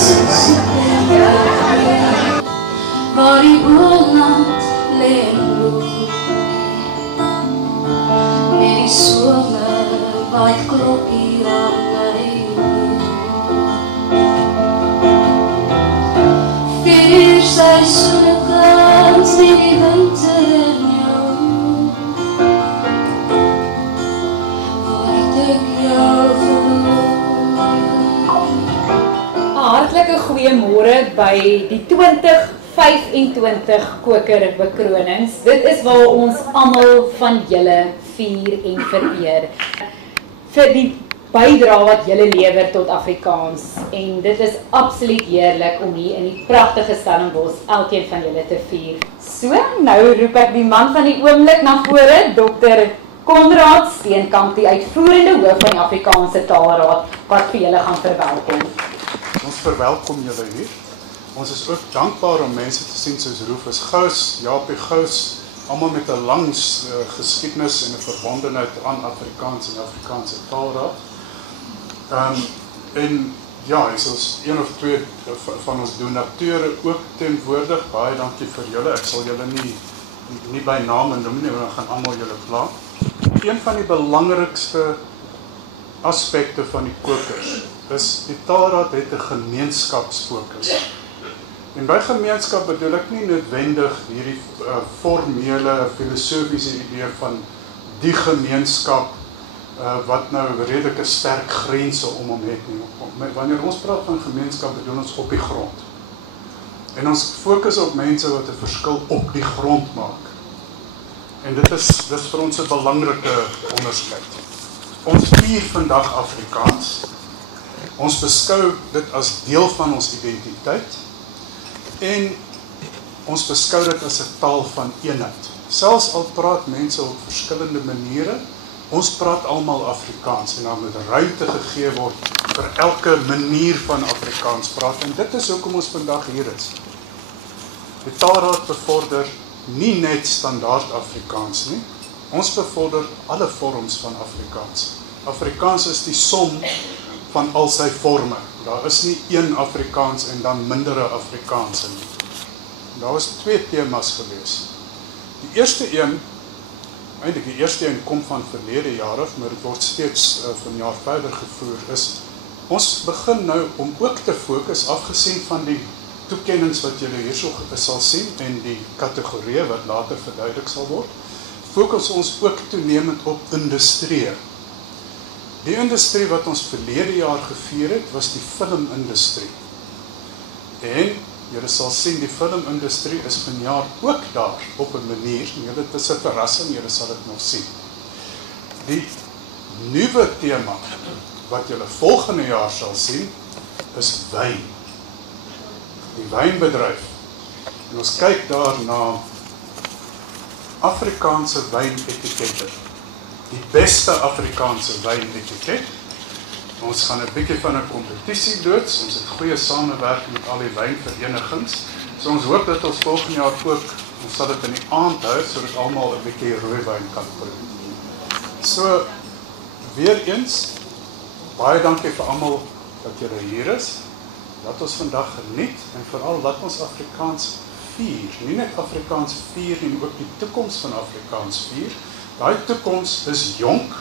soos 'n berg, waar die oorland lê en loop. Met die somer waai klokkie aan my oor. 4 seisoene kans in die winter en jou, word ek jou verloor. Hartlike goeiemôre by die 2025 Koker Bekronings. Dit is waar ons almal van julle vier en vereer vir die bydrae wat julle lewer tot Afrikaans, en dit is absoluut heerlik om hier in die pragtige Stellenbosch elkeen van julle te vier. So, nou roep ek die man van die oomblik na vore, Dr. Konrad Steenkamp, die uitvoerende hoof van die Afrikaanse Taalraad, wat vir julle gaan verwelkom. Ons verwelkom julle hier. Ons is ook dankbaar om mense te sien soos Rufus Gous, Japie Gous, almal met 'n lang geskiedenis en 'n verbondenheid aan Afrikaans en Afrikaanse Taalraad. En ja, is een of twee van ons donateure ook teenwoordig. Baie dankie vir julle. Ek sal julle nie by name noem nie, want dan gaan almal julle pla. Een van die belangrikste aspekte van die kokers is die Taalraad het 'n gemeenskapsfokus. En by gemeenskap bedoel ek nie noodwendig hierdie formele filosofiese idee van die gemeenskap wat nou redelike sterk grense om hom het nie. Wanneer ons praat van gemeenskap bedoel ons op die grond. En ons fokus op mense wat 'n verskil op die grond maak. En dit is vir ons 'n belangrike onderskeid. Ons vier vandag Afrikaans. Ons beskou dit as deel van ons identiteit. En ons beskou dit as 'n taal van eenheid. Selfs al praat mense op verskillende maniere, ons praat almal Afrikaans en dan moet ruimte gegee word vir elke manier van Afrikaans praat. En dit is hoekom ons vandag hier is. Die Taalraad bevorder nie net standaard Afrikaans nie, ons bevorder alle vorms van Afrikaans. Afrikaans is die som van al sy vorme. Daar is nie een Afrikaans en dan mindere Afrikaanse nie. Daar was 2 temas gewees. Die eerste een kom van verlede jare, maar dit word steeds van jaar verder gevoer, is ons begin nou om ook te fokus, afgesien van die toekennings wat julle hierso sal sien en die kategorieë wat later verduidelik sal word, fokus ons ook toenemend op industrie. Die industrie wat ons verlede jaar gevier het, was die filmindustrie. En julle sal sien, die filmindustrie is vanjaar ook daar op 'n manier, dit is 'n verrassing, julle sal dit nog sien. Die nuwe tema wat julle volgende jaar sal sien, is wyn. Die wynbedryf. En ons kyk daar na Afrikaanse wynetikette. Die beste Afrikaanse wynetiket. Ons gaan 'n bietjie van 'n kompetisie loods. Ons het goeie samewerking met al die wynverenigings. So ons hoop dat ons volgende jaar ook, ons sal dit in die aand hou, sodat almal 'n bietjie rooiwyn kan proe. So, weer eens, baie dankie vir almal dat julle hier is. Laat ons vandag geniet en veral laat ons Afrikaans vier. Nie net Afrikaans vier nie, maar ook die toekoms van Afrikaans vier. Daai toekoms is jonk.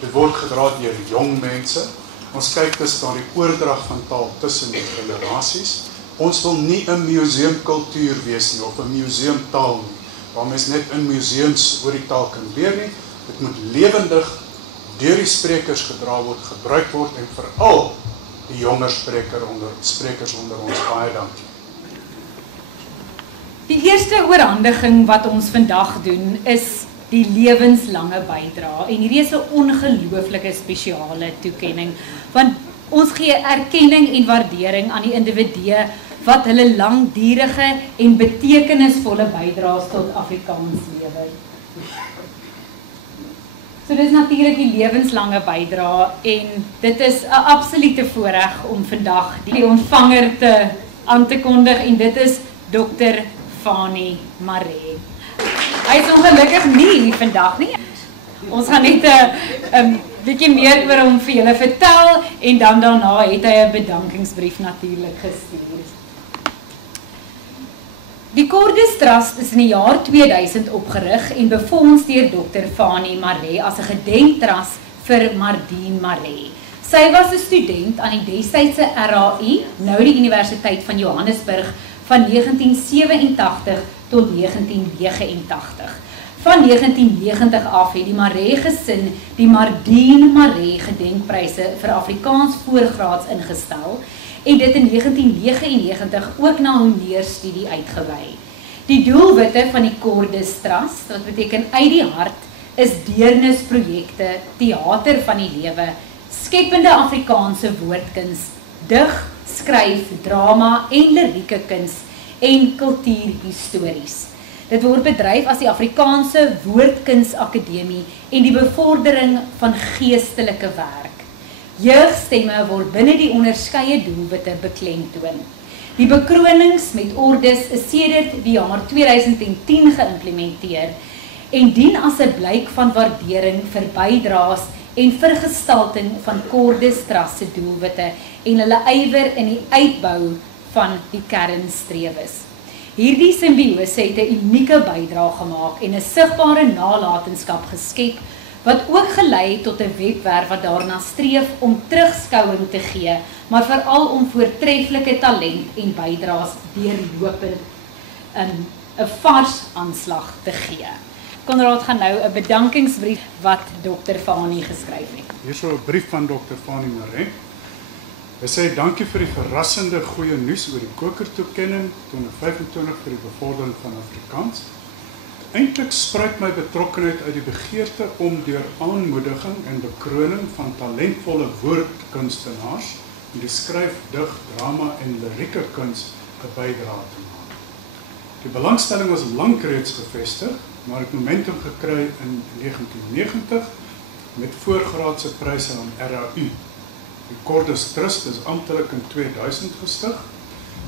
Dit word gedra deur jong mense. Ons kyk dus na die oordrag van taal tussen die generasies. Ons wil nie 'n museumkultuur wees nie, of 'n museumtaal nie, waar mens net in museums oor die taal kan leer nie. Dit moet lewendig deur die sprekers gedra word, gebruik word, en veral die jonger sprekers onder ons. Baie dankie. Die eerste oorhandiging wat ons vandag doen is die lewenslange bydra, en hierdie is 'n ongelooflike spesiale toekenning, want ons gee erkenning en waardering aan die individue wat hulle langdurige en betekenisvolle bydraes tot Afrikaans lewer. So dis natuurlik die lewenslange bydra, en dit is 'n absolute voorreg om vandag die ontvanger aan te kondig, en dit is Dr. Fanie Maree. Hy is ongelukkig nie hier vandag nie. Ons gaan net 'n bietjie meer oor hom vir julle vertel en dan daarna het hy 'n bedankingsbrief natuurlik gestuur. Die Cordis Trust is in die jaar 2000 opgerig en befonds deur Dr. Fanie Maree as 'n gedenktrust vir Mardien Maree. Sy was 'n student aan die destydse RAI, nou die Universiteit van Johannesburg, van 1987 tot 1989. Van 1990 af het die Maree gesin die Mardien Maree gedenkpryse vir Afrikaans voorgraads ingestel en dit in 1999 ook na honeurstudie uitgewy. Die doelwitte van die Cordis Trust, wat beteken uit die hart, is deernisprojekte, teater van die lewe, skepende Afrikaanse woordkuns, dig, skryf, drama en lirieke kuns en kultuurhistories. Dit word bedryf as die Afrikaanse Woordkunsakademie en die bevordering van geestelike werk. Jeugstemme word binne die onderskeie doelwitte beklemtoon. Die bekronings met ordes is sedert die jaar 2010 geïmplementeer en dien as 'n blyk van waardering vir bydraes en vergestalting van Cordis Trust se doelwitte en hulle ywer in die uitbou van die kernstrewes. Hierdie simbiose het 'n unieke bydrae gemaak en 'n sigbare nalatenskap geskep wat ook gelei het tot 'n webwerf wat daarna streef om terugskouing te gee, maar veral om voortreffelike talent en bydraes deurlopend 'n vars aanslag te gee. Konrad gaan nou 'n bedankingsbrief wat Dr. Fanie geskryf het. Hier is so 'n brief van Dr. Fanie Maree. Hy sê dankie vir die verrassende goeie nuus oor die kokertoekenning 2025 vir die bevordering van Afrikaans. Eintlik spruit my betrokkenheid uit die begeerte om deur aanmoediging en bekroning van talentvolle woordkunstenaars in die skryf, dig, drama en lirieke kuns 'n bydrae te maak. Die belangstelling was lank reeds gevestig, maar het momentum gekry in 1990 met voorgraadse pryse aan RAU. Die Cordis Trust is amptelik in 2000 gestig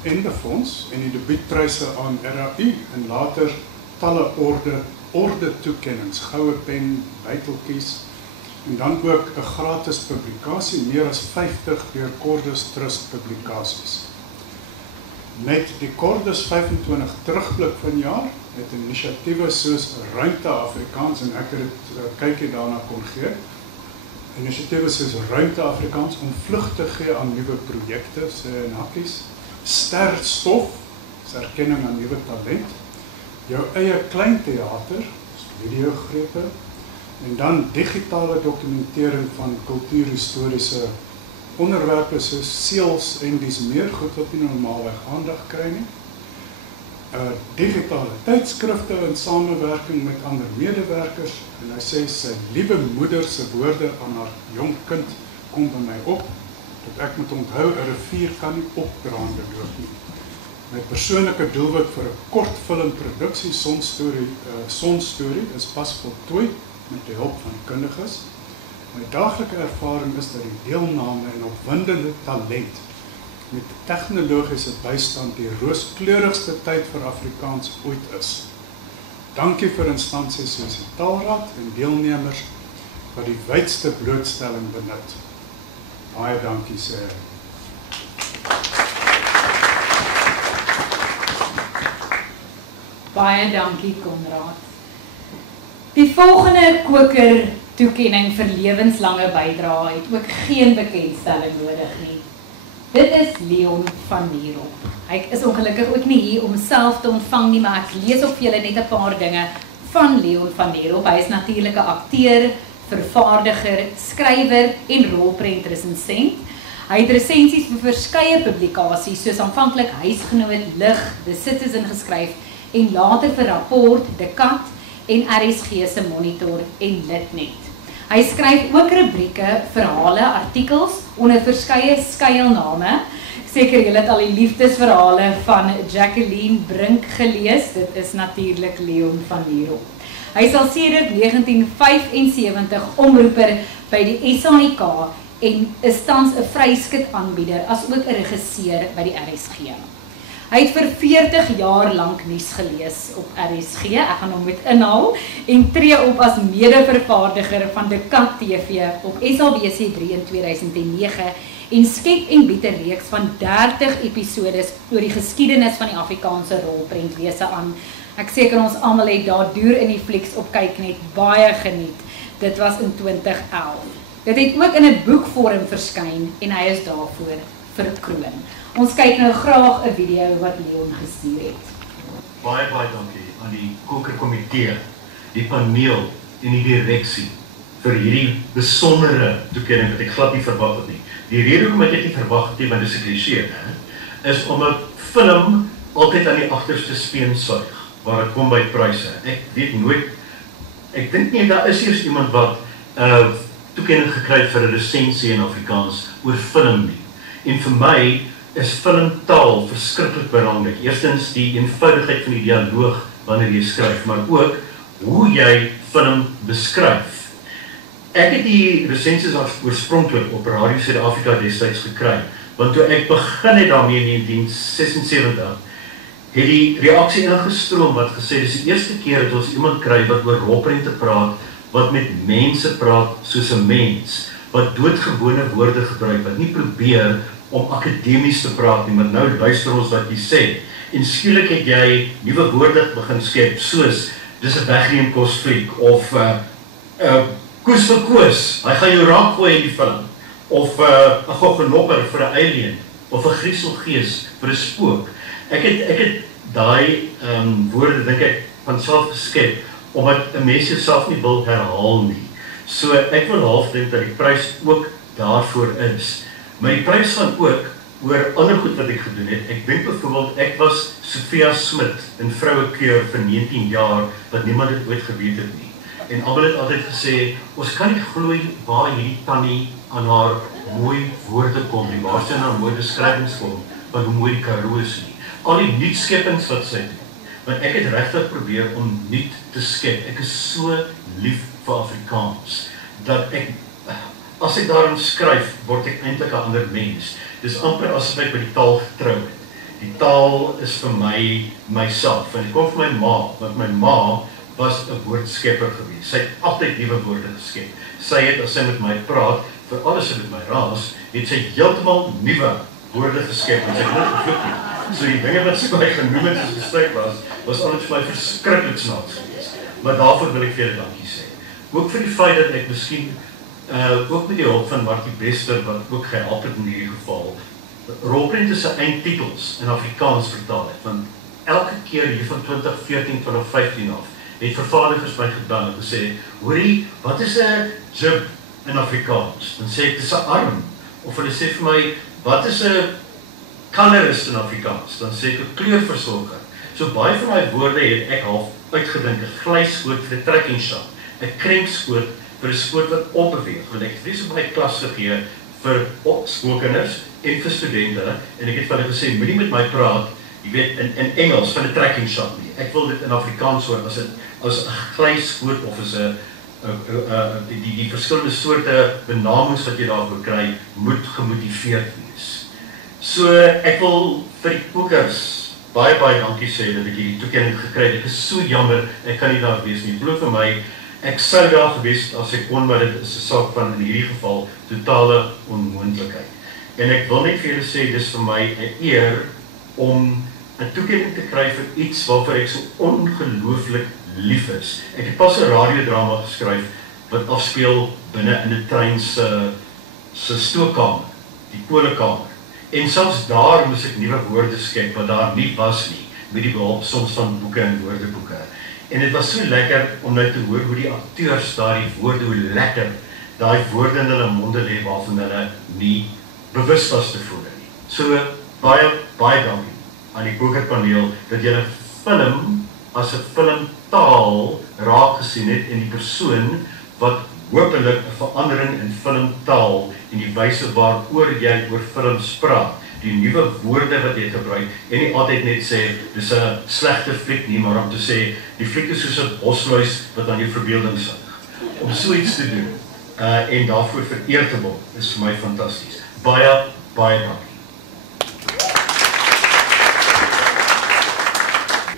en befonds en die debuutpryse aan RAU en later talle orde toekennings, goue pen, byteltjies en dan ook 'n gratis publikasie, meer as 50 deur Cordis Trust publikasies. Met die Cordis 25 terugblik vanjaar met inisiatiewe soos Ruimte Afrikaans en ek het dit kykie daarna kon gee. Inisiatiewe soos Ruimte Afrikaans om vlug te gee aan nuwe projekte, sê en hakkies, Sterstof, erkenning aan nuwe talent, jou eie klein teater, videogrepe, en dan digitale dokumentering van kultuurhistoriese onderwerpe soos seels en dis meer goed wat nie normaalweg aandag kry nie. Digitale tydskrifte in samewerking met ander medewerkers en hy sê sy liewe moeder se woorde aan haar jong kind kom by my op dat ek moet onthou 'n rivier kan nie op brande loop nie. My persoonlike doelwit vir 'n kortfilmproduksie Sonstorie is pas voltooi met die hulp van kundiges. My daaglikse ervaring is dat die deelname en opwindende talent met tegnologiese bystand die rooskleurigste tyd vir Afrikaans ooit is. Dankie vir instansies soos die Taalraad en deelnemers wat die wydste blootstelling benut. Baie dankie sê hy. Baie dankie Konrad. Die volgende koker toekenning vir lewenslange bydrae het ook geen bekendstelling nodig nie. Dit is Leon van Nierop. Hy is ongelukkig ook nie hier om self te ontvang nie, maar ek lees op vir julle net 'n paar dinge van Leon van Nierop. Hy is natuurlik 'n akteur, vervaardiger, skrywer en rolprentresensent. Hy het resensies vir verskeie publikasies soos aanvanklik Huisgenoot, Lig, The Citizen geskryf en later vir Rapport, De Kat en RSG se Monitor en Litnet. Hy skryf ook rubrieke, verhale, artikels onder verskeie skuilname. Seker julle het al die liefdesverhale van Jacqueline Brink gelees. Dit is natuurlik Leon van Nierop. Hy is al sedert 1975 omroeper by die SAIK en is tans 'n vryskut aanbieder as ook 'n regisseur by die RSG. Hy het vir 40 jaar lank nuus gelees op RSG, ek gaan hom met inhaal, en tree op as mede-vervaardiger van De Kat TV op SABC3 in 2009 en skep en bied 'n reeks van 30 episodes oor die geskiedenis van die Afrikaanse rolprentwese aan. Ek seker ons almal het daardeur in die flieks op Kyknet baie geniet. Dit was in 2011. Dit het ook in 'n boekvorm verskyn en hy is daarvoor verkroon. Ons kyk nou graag 'n video wat Leon gestuur het. Baie dankie aan die kokerkomitee, die paneel en die direksie vir hierdie besondere toekenning wat ek glad nie verwag het nie. Die rede hoekom ek dit nie verwag het nie, want dit is 'n kliseë, is omdat film altyd aan die agterste speen suig waar dit kom by pryse. Ek weet nooit, ek dink nie daar is eers iemand wat toekenning gekry het vir 'n resensie in Afrikaans oor film nie. En vir my is filmtaal verskriklik belangrik. Eerstens die eenvoudigheid van die dialoog wanneer jy skryf, maar ook hoe jy film beskryf. Ek het die resensies oorspronklik op Radio Suid-Afrika destyds gekry, want toe ek begin het daarmee in 1976, het die reaksie ingestroom wat gesê, dis die eerste keer dat ons iemand kry wat oor rolprente praat, wat met mense praat soos 'n mens, wat doodgewone woorde gebruik, wat nie probeer om akademies te praat nie, maar nou luister ons wat jy sê, en skielik het jy nuwe woorde begin skep, soos, dis 'n wegneemkosfliek, of koes vir koos, hy gaan jou raak gooi in die film, of 'n goggenopper vir 'n alien, of 'n grieselgees vir 'n spook. Ek het daai woorde, dink ek, van self geskep, omdat 'n mens jouself nie wil herhaal nie. So ek wil half dink dat die prys ook daarvoor is. Maar die prys gaan ook oor ander goed wat ek gedoen het. Ek dink byvoorbeeld, ek was Sophia Smit in Vrouekeur vir 19 jaar, wat niemand het ooit geweet het nie. En almal het altyd gesê, ons kan nie glo waar hierdie tannie aan haar mooi woorde kom nie, waar sy aan haar mooi beskrywings kom, wat hoe mooi die Karoo is nie. Al die nuutskeppings wat sy doen. Want ek het regtig probeer om nuut te skep. Ek is so lief vir Afrikaans, dat ek, as ek daarin skryf, word ek eintlik 'n ander mens. Dis amper asof ek by die taal getrou het. Die taal is vir my, myself. En dit kom vir my ma, want my ma was 'n woordskepper gewees. Sy het altyd nuwe woorde geskep. Sy het, as sy met my praat, vir alles wat met my raas, het sy heeltemal nuwe woorde geskep, en sy het nooit gevloek nie. So die dinge wat sy my genoem het as gestuik was alles vir my verskriklik snaaks geweest. Maar daarvoor wil ek vir julle dankie sê. Ook vir die feit dat ek miskien, ook met die hulp van Martie Bester, wat ook gehelp het in hierdie geval, rolprente se eindtitels in Afrikaans vertaal het. Want elke keer hier van 2014 vanaf 15 af, het vervaardigers my gebel en gesê, hoorie, wat is 'n jib in Afrikaans? Dan sê ek, dis 'n arm. Of hulle sê vir my, wat is 'n colorist in Afrikaans? Dan sê ek 'n kleurversorger. So baie van my woorde het ek half uitgedink, 'n glyskoot vir 'n trekking shot, 'n krenkskoot vir 'n skoot wat opbeweeg. Want ek het vrees op my klas gegee vir skoolkinders en vir studente, en ek het vir hulle gesê, moenie met my praat, jy weet, in Engels van 'n trekking shot nie. Ek wil dit in Afrikaans hoor as 'n glyskoot of as 'n die verskillende soorte benamings wat jy daarvoor kry, moet gemotiveerd wees. So ek wil vir die kokers baie dankie sê dat ek hierdie toekenning gekry het. Ek is so jammer, ek kan nie daar wees nie. Glo vir my, ek sou daar gewees het as ek kon, maar dit is 'n saak van in hierdie geval totale onmoontlikheid. En ek wil net vir julle sê, dis vir my 'n eer om 'n toekenning te kry vir iets waarvoor ek so ongelooflik lief is. Ek het pas 'n radiodrama geskryf wat afspeel binne in 'n trein se stookkamer, die kolekamer. En selfs daar moes ek nuwe woorde skep wat daar nie was nie, met die behulp soms van boeke en woordeboeke. En dit was so lekker om nou te hoor hoe die akteurs daardie woorde, hoe lekker daai woorde in hulle monde lê waarvan hulle nie bewus was tevore nie. So baie dankie aan die kokerpaneel dat julle film as 'n filmtaal raak gesien het en die persoon wat hopelik 'n verandering in filmtaal en die wyse waaroor jy oor films praat, die nuwe woorde wat jy gebruik, en nie altyd net sê, dis 'n slegte fliek nie, maar om te sê, die fliek is soos 'n bosluis wat aan jou verbeelding sing. Om so iets te doen, en daarvoor vereer te word, is vir my fantasties. Baie dankie.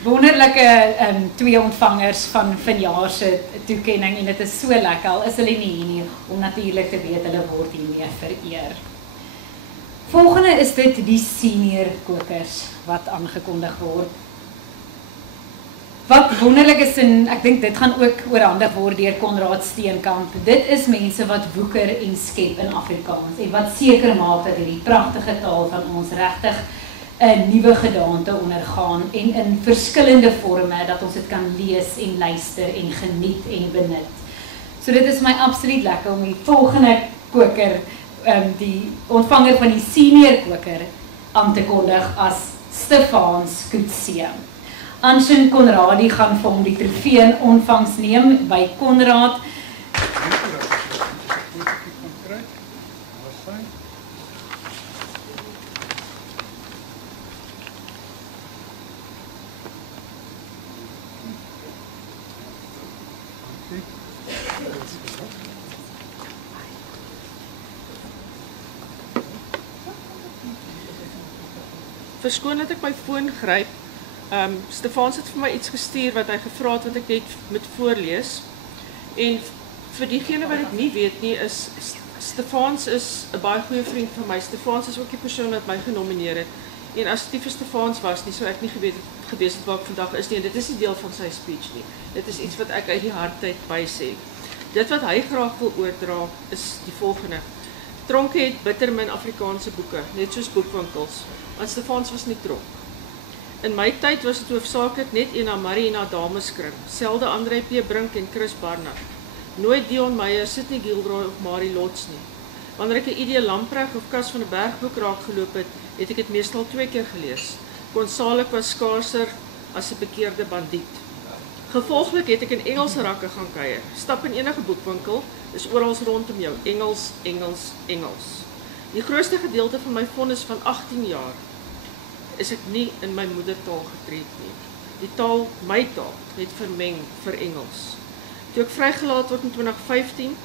wonderlike twee ontvangers van vanjaar se toekenning en dit is so lekker, al is hulle nie hier nie, om natuurlik te weet hulle word hiermee vereer. Volgende is dit die senior kokers wat aangekondig word. Wat wonderlik is, en ek dink dit gaan ook oorhandig word deur Konrad Steenkamp, dit is mense wat woeker en skep in Afrikaans en wat seker maak dat hierdie pragtige taal van ons regtig 'n nuwe gedaante ondergaan en in verskillende forme dat ons dit kan lees en luister en geniet en benut. So dit is my absoluut lekker om die volgende koker, die ontvanger van die senior koker aan te kondig as Stefans Coetzee. Anshin Konradi gaan vir hom die trofee in ontvangs neem by Konrad. Verskoon dat ek my foon gryp. Stefans het vir my iets gestuur wat hy gevra het wat ek net moet voorlees. En vir diegene wat dit nie weet nie, is Stefans is 'n baie goeie vriend van my. Stefans is ook die persoon wat my genomineer het. En as dit nie vir Stefans was nie, sou ek nie gewees het waar ek vandag is nie. En dit is nie deel van sy speech nie. Dit is iets wat ek uit die hart uit bysê. Dit wat hy graag wil oordra is die volgende. Tronke het bitter min Afrikaanse boeke, net soos boekwinkels. Want Stefans was nie tronk. In my tyd was dit hoofsaaklik net Ena Marie en haar dameskring, selde André P. Brink en Chris Barnard. Nooit Dion Meyer, Sidney Gilroy of Marie Lots nie. Wanneer ek 'n ID Lamprecht of Kas van 'n Bergboek raakgeloop het, het ek dit meestal 2 keer gelees. Konsalik was skaarser as 'n bekeerde bandiet. Gevolglik het ek in Engelse rakke gaan kuier. Stap in enige boekwinkel, is oral rondom jou Engels, Engels, Engels. Die grootste gedeelte van my vonnis van 18 jaar is ek nie in my moedertaal getrek nie. Die taal, my taal, het vermeng vir Engels. Toe ek vrygelaat word in 2015,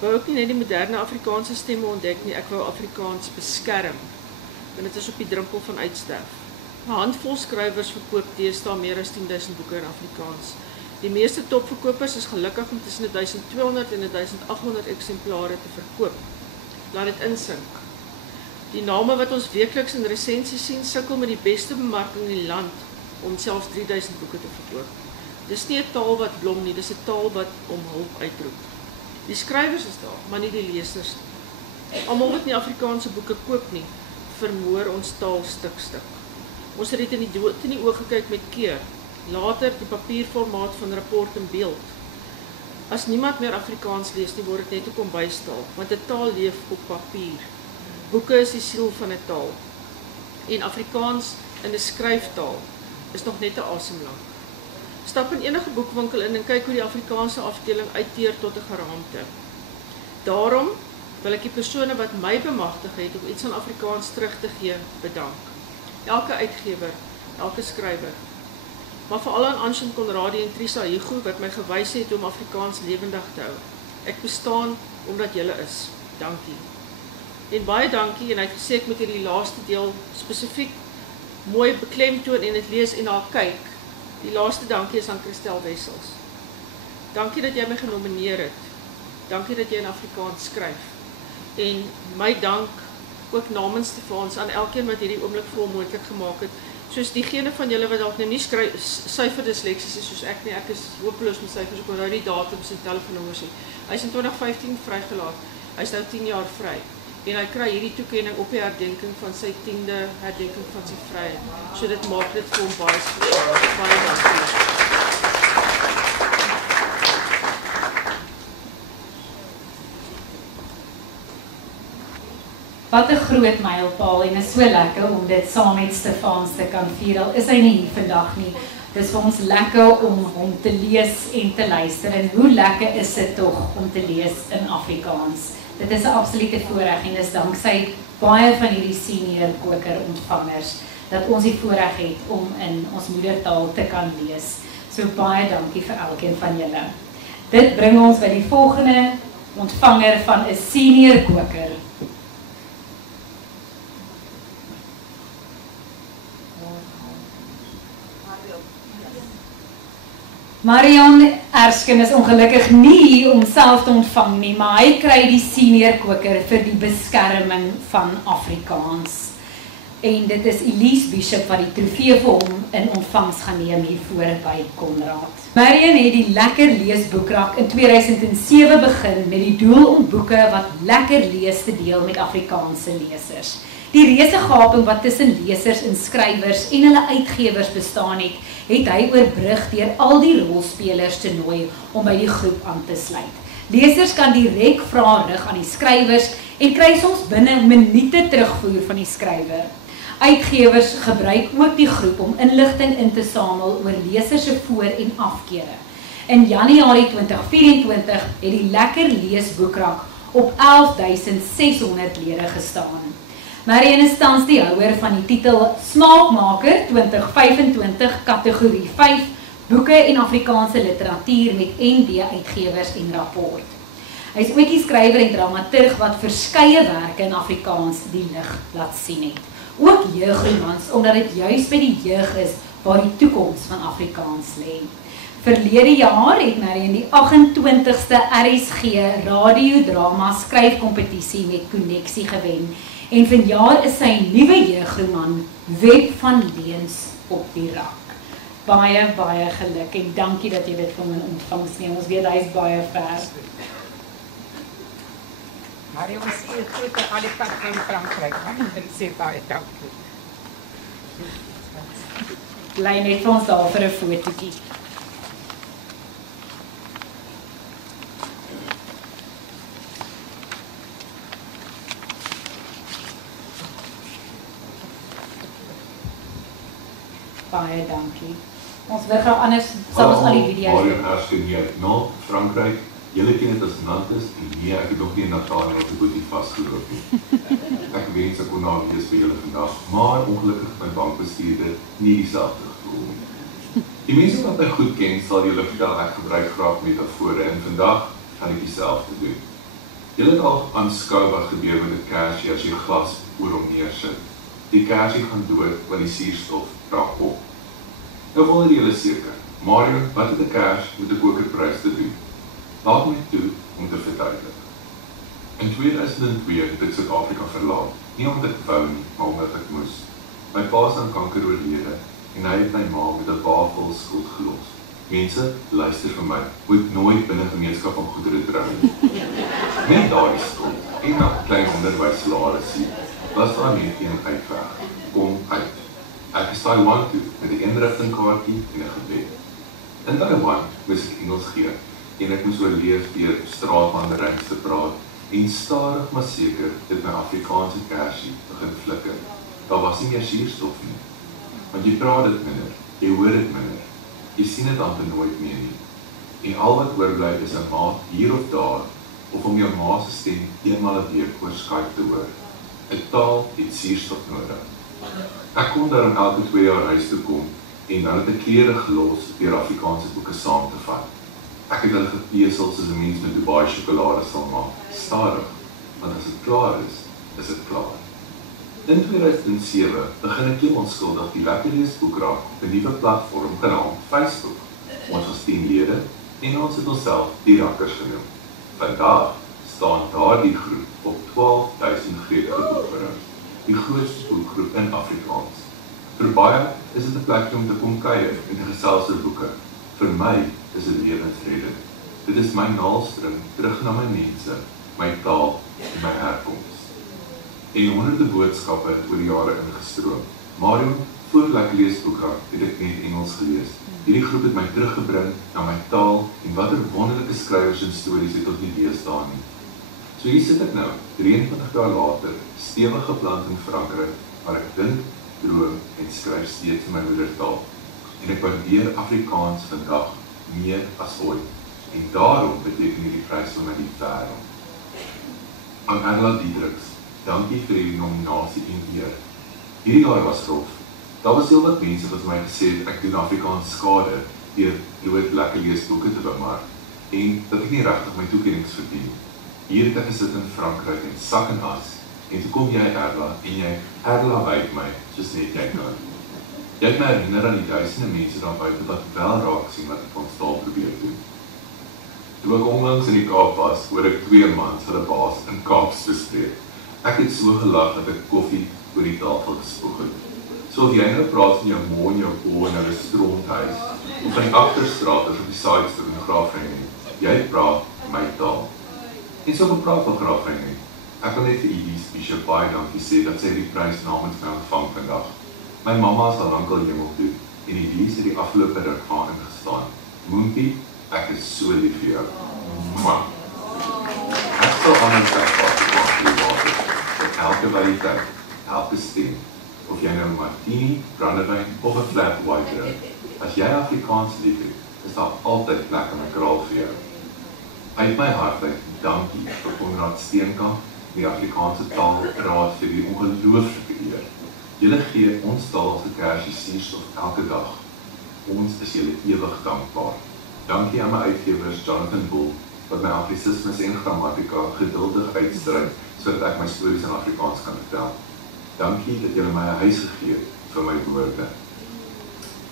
wou ek nie net die moderne Afrikaanse stemme ontdek nie, ek wou Afrikaans beskerm. En dit is op die drempel van uitsterf. 'n Handvol skrywers verkoop deesdae meer as 10.000 boeke in Afrikaans. Die meeste topverkopers is gelukkig om tussen 1200 en 1800 eksemplare te verkoop. Laat dit insink. Die name wat ons weekliks in resensies sien, sukkel met die beste bemarking in die land om selfs 3000 boeke te verkoop. Dis nie 'n taal wat blom nie, dis 'n taal wat om hulp uitroep. Die skrywers is daar, maar nie die lesers nie. Almal wat nie Afrikaanse boeke koop nie, vermoor ons taal stuk. Ons het dit in die oog gekyk met keer. Later die papierformaat van rapport en beeld. As niemand meer Afrikaans lees nie, word dit net 'n kombuistaal, want 'n taal leef op papier. Boeke is die siel van 'n taal. En Afrikaans in 'n skryftaal is nog net 'n asemlank. Stap in enige boekwinkel in en kyk hoe die Afrikaanse afdeling uitteer tot 'n geraamte. Daarom wil ek die persone wat my bemagtig het om iets aan Afrikaans terug te gee, bedank. Elke uitgewer, elke skrywer. Maar veral aan Anshin Konradi en Trisa Hugo wat my gewys het om Afrikaans lewendig te hou. Ek bestaan omdat julle is. Dankie. En baie dankie, en hy het gesê ek moet hierdie laaste deel spesifiek mooi beklemtoon en dit lees en haar kyk. Die laaste dankie is aan Christel Wessels. Dankie dat jy my genomineer het. Dankie dat jy in Afrikaans skryf. En my dank ook namens Stefans aan elkeen wat hierdie oomblik vir hom moontlik gemaak het. Soos diegene van julle wat dalk nou nie syferdisleksies is soos ek nie, ek is hopeloos met syfers, ek onthou die datums en telefoonnommers nie. Hy is in 2015 vrygelaat. Hy is nou 10 jaar vry. En hy kry hierdie toekenning op die herdenking van sy 10de herdenking van sy vryheid. So dit maak dit vir hom baie dankie. Wat 'n groot mylpaal en is so lekker om dit saam met Stefans te kan vier. Al is hy nie hier vandag nie. Dis vir ons lekker om hom te lees en te luister. En hoe lekker is dit tog om te lees in Afrikaans? Dit is 'n absolute voorreg en dis danksy baie van hierdie senior koker ontvangers dat ons die voorreg het om in ons moedertaal te kan lees. So baie dankie vir elkeen van julle. Dit bring ons by die volgende ontvanger van 'n senior koker. Marion Erskine is ongelukkig nie hier om self te ontvang nie, maar hy kry die senior koker vir die beskerming van Afrikaans. En dit is Elise Bishop wat die trofee vir hom in ontvangs gaan neem hiervoor by Konrad. Marion het die Lekker Lees boekrak in 2007 begin met die doel om boeke wat lekker lees te deel met Afrikaanse lesers. Die reuse gaping wat tussen lesers en skrywers en hulle uitgewers bestaan het, het hy oorbrug deur al die rolspelers te nooi om by die groep aan te sluit. Lesers kan direk vrae rig aan die skrywers en kry soms binne minute terugvoer van die skrywer. Uitgewers gebruik ook die groep om inligting in te samel oor lesers se voor- en afkeure. In Januarie 2024 het die Lekker Lees boekrak op 11.600 lede gestaan. Marion is tans die houer van die titel Smaakmaker 2025 kategorie 5 boeke en Afrikaanse literatuur met NB Uitgewers en Rapport. Hy is ook die skrywer en dramaturg wat verskeie werke in Afrikaans die lig laat sien het. Ook jeugromans, omdat dit juis by die jeug is waar die toekoms van Afrikaans lê. Verlede jaar het Marion die 28ste RSG radiodrama skryfkompetisie met Konneksie gewen en vanjaar is sy nuwe jeugroman Web van Leens op die rak. Baie geluk en dankie dat jy dit vir my ontvangs neem. Ons weet hy is baie ver. Marion sê groete al die pad van Frankryk, en sê baie dankie. Bly net vir ons daar vir 'n fotootjie. Baie dankie. Ons wil graag anders sal ons al die video's Marion Erskine hier na Frankryk. Julle ken dit as Nantes en nee, ek het nog nie in Nathaniel te boetie vastgeloop nie. Ek wens ek kon nou wees vir julle vandag, maar ongelukkig my bankbestuurder nie dieselfde gevoel nie. Die mense wat my goed ken, sal julle vertel ek gebruik graag metafore en vandag gaan ek dieselfde doen. Julle het al aanskou wat gebeur met 'n kersie as jy glas oor hom neersit. Die kersie gaan dood want die suurstof raak op. Nou wonder julle seker, Marion, wat het 'n kers met 'n kokerprys te doen? Laat my toe om te verduidelik. In 2002 het ek Suid-Afrika verlaat, nie omdat ek wou nie, maar omdat ek moes. My pa is aan kanker oorlede en hy het my ma met 'n baafvol skuld gelos. Mense, luister vir my, moet nooit binne gemeenskap van goedere trou nie. Net daardie skuld en 'n klein onderwyslarisie, was daar net een uitweg. Kom uit. Ek is Taiwan toe met 'n inrigtingkaartjie en 'n gebed. In Taiwan moes ek Engels gee en ek moes oorleef deur straatwanderings te praat en stadig maar seker het my Afrikaanse kersie begin flikker. Daar was nie meer suurstof nie. Want jy praat dit minder, jy hoor dit minder, jy sien dit amper nooit meer nie. En al wat oorbly is 'n maat hier of daar, of om jou ma se stem eenmal 'n week oor Skype te hoor. 'n Taal het suurstof nodig. Ek kon daarom elke 2 jaar huis toe kom en dan het ek klere gelos deur Afrikaanse boeke saam te vat. Ek het hulle gepesel soos 'n mens met Dubai sjokolade sal maak, stadig, want as dit klaar is dit klaar. In 2007 begin ek onskuldig die Lekker Lees boekrak op 'n nuwe platform genaamd Facebook. Ons was 10 lede en ons het onsself die Rakkers genoem. Vandag staan daardie groep op 12.000 gretige boekbring, die grootste boekgroep in Afrikaans. Vir baie is dit 'n plek om te kom kuier en te gesels oor boeke. Vir my is dit lewensreddend. Dit is my naalstring terug na my mense, my taal en my herkoms. En honderde boodskappe oor die jare ingestroom. Marion, voor Lekker Lees boekrak het ek net Engels gelees. Hierdie groep het my teruggebring na my taal en watter wonderlike skrywers en stories het tot die lees daar nie. So hier sit ek nou, 23 jaar later, stewig geplant in Frankryk, waar ek dink, droom en skryf steeds in my moedertaal. En ek waardeer Afrikaans vandag meer as ooit. En daarom beteken hierdie prys vir my die wêreld. Aan Erla Diedriks, dankie vir die nominasie en eer. Hierdie jaar was rof. Daar was heel wat mense wat my gesê het ek doen Afrikaans skade deur nooit Lekker Lees boeke te bemark en dat ek nie regtig my toekennings verdien. Hier het ek gesit in Frankryk en sak en as en toe kom jy Erla en jy Erla wyk my soos net jy kan. Jy het my herinner aan die duisende mense daar buite wat wel raak sien wat ek ons taal probeer doen. Toe ek onlangs in die Kaap was, hoor ek 2 mans vir 'n baas in Kaaps bespreek. Ek het so gelag dat ek koffie oor die tafel gespoeg het. So of jy nou praat van jou ma en jou pa in hulle stroomhuis, of van die agterstraaters op die Saaidstrand in Graafrein, jy praat my taal. En so gepraat van Graafrein. Ek wil net vir Edith Bishop baie dankie sê dat sy die prys namens my ontvang vandag. My mamma is al lankal hemel toe en Edith het die afgelope ruk aan ingestaan. Moontjie, ek is so lief vir jou. Mwah. Ek sal anders dankbaar vir elke variëteit, elke stem. Of jy nou martini, brandewyn of 'n flat white drink. As jy Afrikaans lief het, is daar altyd plek in my kraal vir jou. Uit my hart uit dankie vir Konrad Steenkamp, die Afrikaanse Taalraad vir die ongelooflike eer. Julle gee ons taal se kersie suurstof elke dag. Ons is julle ewig dankbaar. Dankie aan my uitgewers Jonathan Bull, wat my anglisismes en grammatika geduldig uitstryd, sodat ek my stories in Afrikaans kan vertel. Dankie dat julle my 'n huis gegee het vir my woorde.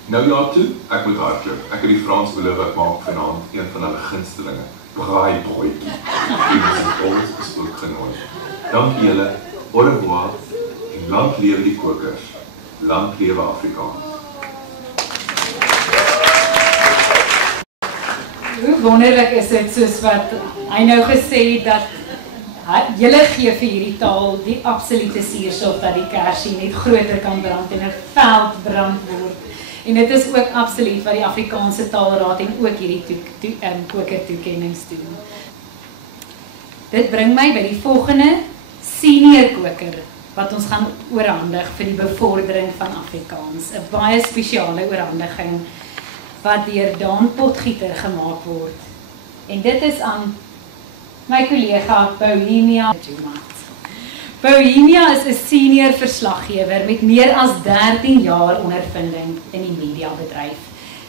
Nou ja toe, ek moet hardloop. Ek het die Frans Olivia maak vanaand een van hulle gunstelinge, braaibroodjie. Die is ons gespook genooi. Dankie julle, au revoir, en lang lewe die kokers, lang lewe Afrikaans. Hoe wonderlik is dit soos wat hy nou gesê het dat julle gee vir hierdie taal die absolute suurstof dat die kersie net groter kan brand en 'n veldbrand word. En dit is ook absoluut wat die Afrikaanse Taalraad en ook hierdie koker toekennings doen. Dit bring my by die volgende senior koker wat ons gaan oorhandig vir die bevordering van Afrikaans. 'n baie spesiale oorhandiging wat deur Daan Potgieter gemaak word. En dit is aan my kollega Bohemia Jumat. Bohemia is 'n senior verslaggewer met meer as 13 jaar ondervinding in die mediabedryf.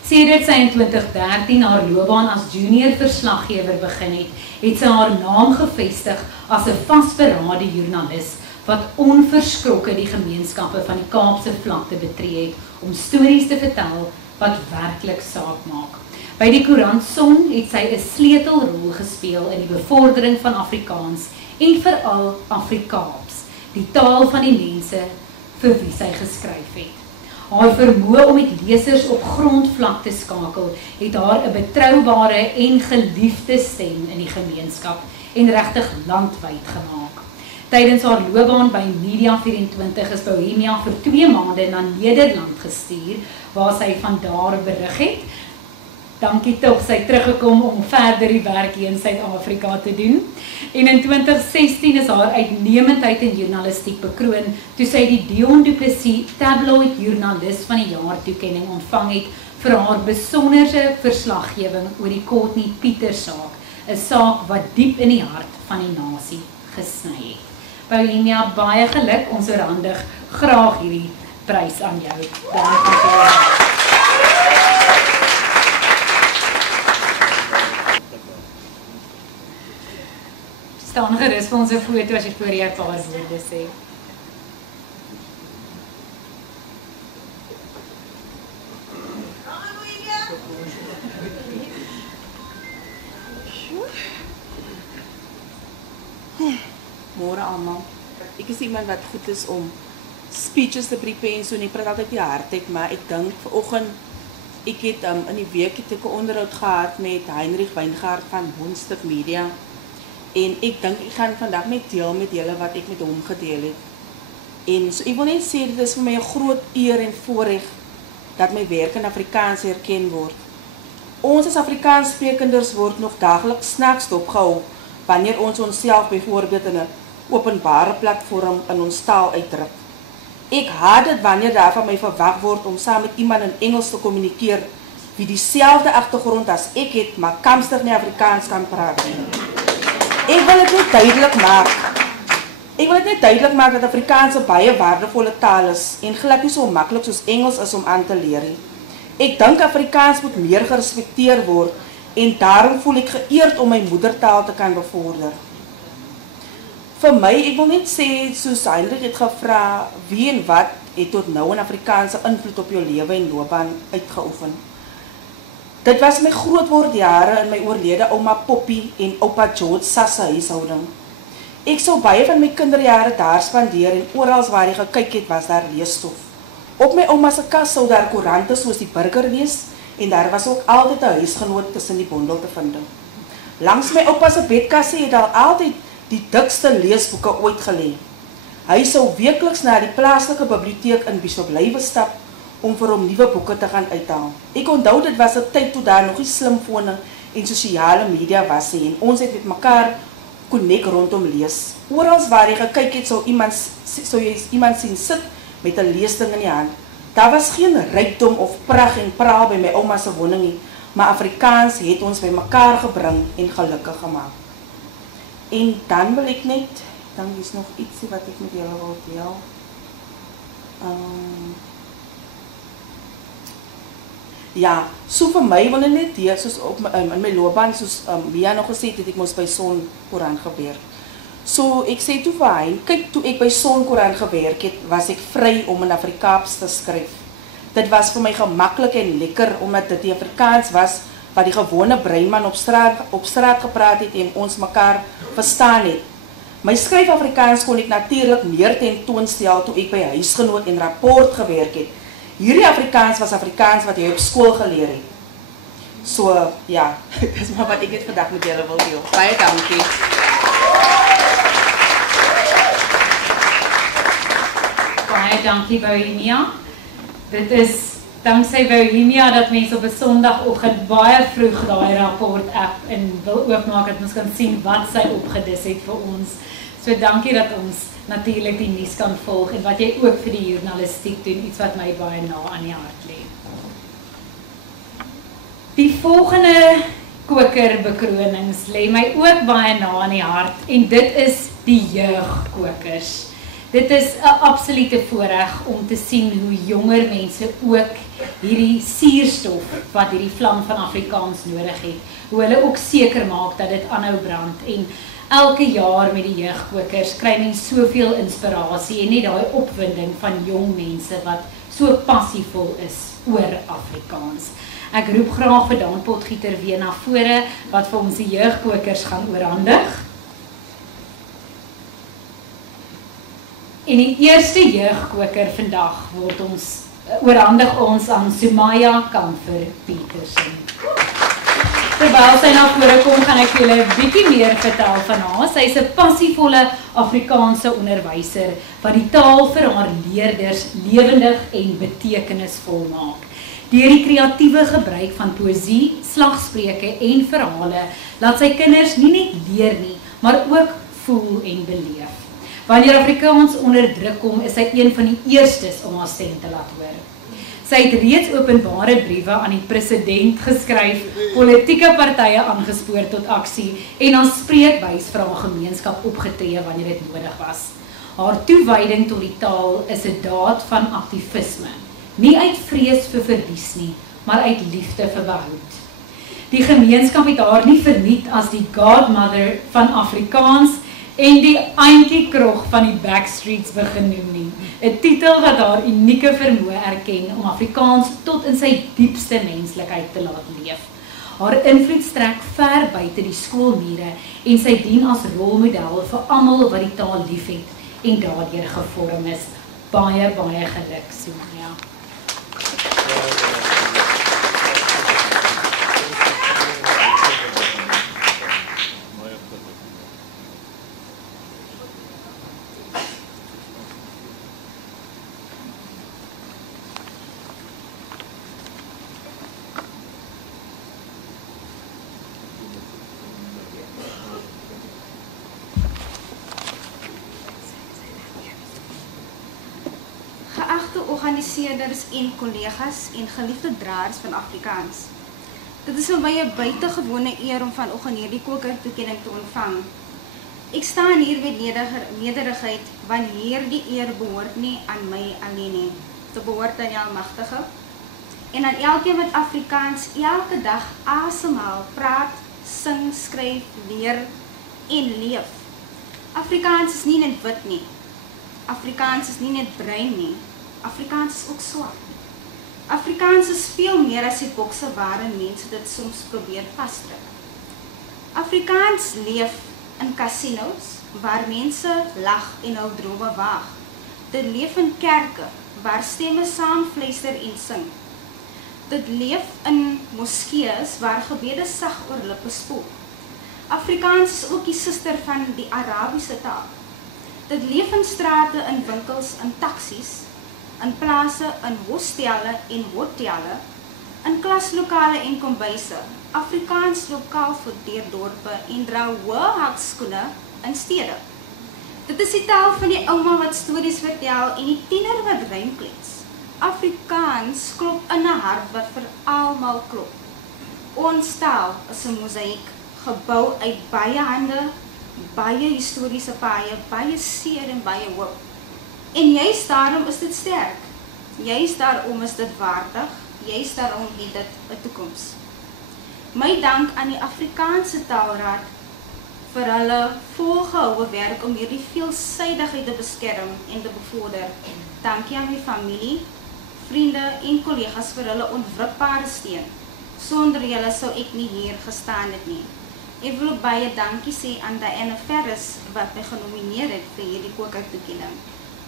Sedert sy in 2013 haar loopbaan as junior verslaggewer begin het, het sy haar naam gevestig as 'n vasberade joernalis wat onverskrokke die gemeenskappe van die Kaapse vlakte betree het om stories te vertel wat werklik saak maak. By die koerant Son het sy 'n sleutelrol gespeel in die bevordering van Afrikaans en veral Afrikaaps, die taal van die mense vir wie sy geskryf het. Haar vermoë om met lesers op grondvlak te skakel, het haar 'n betroubare en geliefde stem in die gemeenskap en regtig landwyd gemaak. Tydens haar loopbaan by Media24 is Bohemia vir 2 maande na Nederland gestuur, waar sy van daar berig het. Dankie tog, sy het teruggekom om verder die werk hier in Suid-Afrika te doen. En in 2016 is haar uitnemendheid in journalistiek bekroon, toe sy die Dion du Plessis Tabloid Joernalis van die Jaar toekenning ontvang het vir haar besonderse verslaggewing oor die Courtney Pieters saak, 'n saak wat diep in die hart van die nasie gesny het. Bohemia, baie geluk, ons oorhandig graag hierdie prys aan jou. Dankie. Staan gerus vir ons 'n foto as jy voor jou 'n paar woorde sê. Môre almal. Ek is iemand wat goed is om speeches te prepare en so, en ek praat altyd die hart uit, maar ek dink vanoggend, ek het in die week het ek 'n onderhoud gehad met Heinrich Weingart van Woenstuk Media. En ek dink ek gaan vandag net deel met julle wat ek met hom gedeel het. En so ek wil net sê, dit is vir my 'n groot eer en voorreg dat my werk in Afrikaans erken word. Ons as Afrikaanssprekenders word nog daagliks snaaks dopgehou wanneer ons onsself byvoorbeeld in 'n openbare platform in ons taal uitdruk. Ek haat dit wanneer daar van my verwag word om saam met iemand in Engels te kommunikeer wie dieselfde agtergrond as ek het, maar kamstig nie Afrikaans kan praat nie. Ek wil dit net duidelik maak dat Afrikaans 'n baie waardevolle taal is en glad nie so maklik soos Engels is om aan te leer nie. Ek dink Afrikaans moet meer gerespekteer word en daarom voel ek geëerd om my moedertaal te kan bevorder. Vir my, ek wil net sê, soos Heinrich het gevra, wie en wat het tot nou 'n Afrikaanse invloed op jou lewe en loopbaan uitgeoefen? Dit was my grootwordjare in my oorlede ouma Poppy en oupa George Sasse huishouding. Ek sou baie van my kinderjare daar spandeer en oral waar ek gekyk het, was daar leesstof. Op my ouma se kas sou daar koerante soos die Burger wees en daar was ook altyd 'n huisgenoot tussen die bondel te vind. Langs my oupa se bedkassie het al altyd die dikste leesboeke ooit gelê. Hy sou weekliks na die plaaslike biblioteek in Bishop Lywe stap om vir hom nuwe boeke te gaan uithaal. Ek onthou dit was 'n tyd toe daar nog nie slimfone en sosiale media was nie en ons het met mekaar connect rondom lees. Orals waar jy gekyk het, sou jy iemand sien sit met 'n leesding in die hand. Daar was geen rykdom of pragt en praal by my ouma se woning nie, maar Afrikaans het ons by mekaar gebring en gelukkig gemaak. En dan wil ek net, dan is nog ietsie wat ek met julle wil deel. Ja, so vir my wil net hier, soos in my loopbaan, soos Mia nog gesê het, ek moes by Sonkoerant gewerk. So ek sê toe vir hy, kyk, toe ek by Sonkoerant gewerk het, was ek vry om in Afrikaans te skryf. Dit was vir my gemaklik en lekker, omdat dit die Afrikaans was, wat die gewone breinman op straat gepraat het en ons mekaar verstaan het. My skryf Afrikaans kon ek natuurlik meer tentoonstel toe ek by huisgenoot en rapport gewerk het. Hierdie Afrikaans was Afrikaans wat jy op skool geleer het. So, ja, dis maar wat ek net vandag met julle wil deel. Baie dankie. Baie dankie, Bohemia. Dit is dankzij Bohemia dat mense op 'n Sondagoggend baie vroeg daai rapport app en wil oopmaak dat ons kan sien wat sy opgedis het vir ons. So dankie dat ons natuurlik die nuus kan volg en wat jy ook vir die journalistiek doen, iets wat my baie na aan die hart lê. Die volgende kokerbekronings lê my ook baie na aan die hart en dit is die jeugkokers. Dit is 'n absolute voorreg om te sien hoe jonger mense ook hierdie suurstof wat hierdie vlam van Afrikaans nodig het, hoe hulle ook seker maak dat dit aanhou brand en elke jaar met die jeugkokers kry mens soveel inspirasie en net daai opwinding van jong mense wat so passievol is oor Afrikaans. Ek roep graag vir Dan Potgieter weer na vore wat vir ons die jeugkokers gaan oorhandig. En die eerste jeugkoker vandag word oorhandig ons aan Sumaya Kamfer Petersen. Terwyl sy na vore kom, gaan ek julle 'n bietjie meer vertel van haar. Sy is 'n passievolle Afrikaanse onderwyser wat die taal vir haar leerders lewendig en betekenisvol maak. Deur die kreatiewe gebruik van poësie, slagspreuke en verhale, laat sy kinders nie net leer nie, maar ook voel en beleef. Wanneer Afrikaans onder druk kom, is sy een van die eerstes om haar stem te laat hoor. Sy het reeds openbare briewe aan die president geskryf, politieke partye aangespoor tot aksie en aan spreekbuis vir haar gemeenskap opgetree wanneer dit nodig was. Haar toewyding tot die taal is 'n daad van aktivisme, nie uit vrees vir verlies nie, maar uit liefde vir behoud. Die gemeenskap het haar nie verniet as die godmother van Afrikaans en die Auntie Krog van die Backstreets begin noem nie. 'n Titel wat haar unieke vermoë erken om Afrikaans tot in sy diepste menslikheid te laat leef. Haar invloed strek ver buite die skoolmure en sy dien as rolmodel vir almal wat die taal liefhet en daardeur gevorm is. Baie geluk, Sumaya. Geagte organiseerders en kollegas en geliefde draers van Afrikaans. Dit is vir my 'n buitengewone eer om vanoggend hierdie kokertoekenning te ontvang. Ek staan hier met nederigheid want hierdie eer behoort nie aan my alleen nie. Dit behoort aan die Almagtige en aan elkeen wat Afrikaans elke dag asemhaal, praat, sing, skryf, leer en leef. Afrikaans is nie net wit nie. Afrikaans is nie net bruin nie. Afrikaans is ook swart. Afrikaans is veel meer as die bokse waarin mense dit soms probeer vasdruk. Afrikaans leef in casinos waar mense lag en hul drome waag. Dit leef in kerke waar stemme saamfluister en sing. Dit leef in moskeeë waar gebede sag oor lippe spoel. Afrikaans is ook die suster van die Arabiese taal. Dit leef in strate, in winkels, in taksies, in plase, in hostelle en hotelle, in klaslokale en kombuise. Afrikaans loop kaalvoet deur dorpe en dra hoë hakskoene in stede. Dit is die taal van die ouma wat stories vertel en die tiener wat rym klets. Afrikaans klop in 'n hart wat vir almal klop. Ons taal is 'n mosaïek, gebou uit baie hande, baie historiese paaie, baie seer en baie hoop. En juist daarom is dit sterk. Juist daarom is dit waardig. Juist daarom het dit 'n toekoms. My dank aan die Afrikaanse Taalraad vir hulle volgehoue werk om hierdie veelsidigheid te beskerm en te bevorder. Dankie aan my familie, vriende en kollegas vir hulle onwrikbare steun. Sonder julle sou ek nie hier gestaan het nie. Ek wil ook baie dankie sê aan Diana Ferris wat my genomineer het vir hierdie kokertoekenning.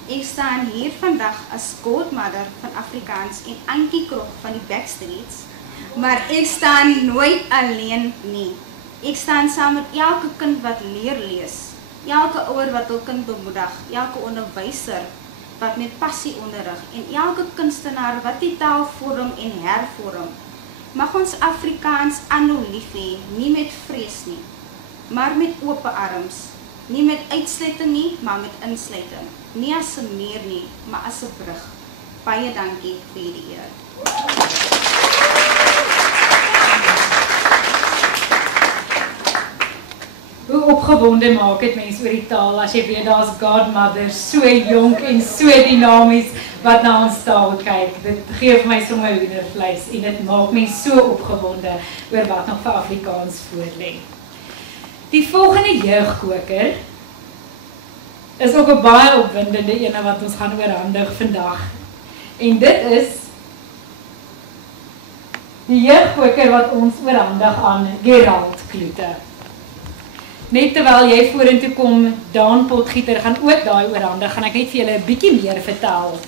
Ek staan hier vandag as godmother van Afrikaans en Ankie Krog van die Backstreets, maar ek staan nooit alleen nie. Ek staan saam met elke kind wat leer lees, elke ouer wat hul kind bemoedig, elke onderwyser wat met passie onderrig en elke kunstenaar wat die taal vorm en hervorm. Mag ons Afrikaans aanhou lief hê, nie met vrees nie, maar met oop arms, nie met uitsluiting nie, maar met insluiting. Nie as 'n muur nie, maar as 'n brug. Baie dankie vir hierdie eer. Hoe opgewonde maak dit mense oor die taal as jy weet daar's godmothers so jonk en so dinamies wat na ons taal kyk. Dit gee vir my sommer hoendervleis en dit maak mense so opgewonde oor wat nog vir Afrikaans voorlê. Die volgende jeugkoker is ook 'n baie opwindende ene wat ons gaan oorhandig vandag. En dit is die jeugkoker wat ons oorhandig aan Gerald Kloete. Net terwyl jy vorentoe kom, Daan Potgieter gaan ook daai oorhandig, gaan ek net vir julle 'n bietjie meer vertel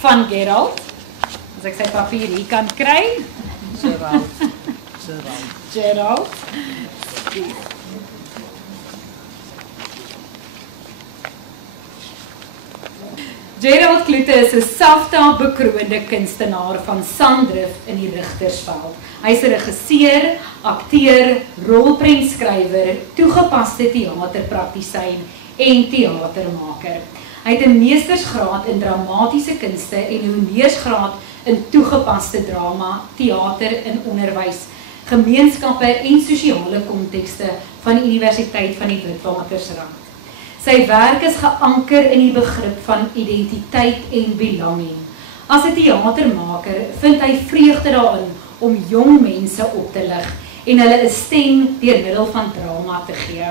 van Gerald. As ek sy papier hier kan kry. Gerald. Gerald Kloete is 'n SAFTA bekroonde kunstenaar van Sandrift in die Rigtersveld. Hy is 'n regisseur, akteur, rolprentskrywer, toegepaste teaterpraktisyn en teatermaker. Hy het 'n meestersgraad in dramatiese kunste en 'n honeursgraad in toegepaste drama, teater en onderwys, gemeenskappe en sosiale kontekste van die Universiteit van die Witwatersrand. Sy werk is geanker in die begrip van identiteit en belonging. As 'n teatermaker vind hy vreugde daarin om jong mense op te lig en hulle 'n stem deur middel van drama te gee.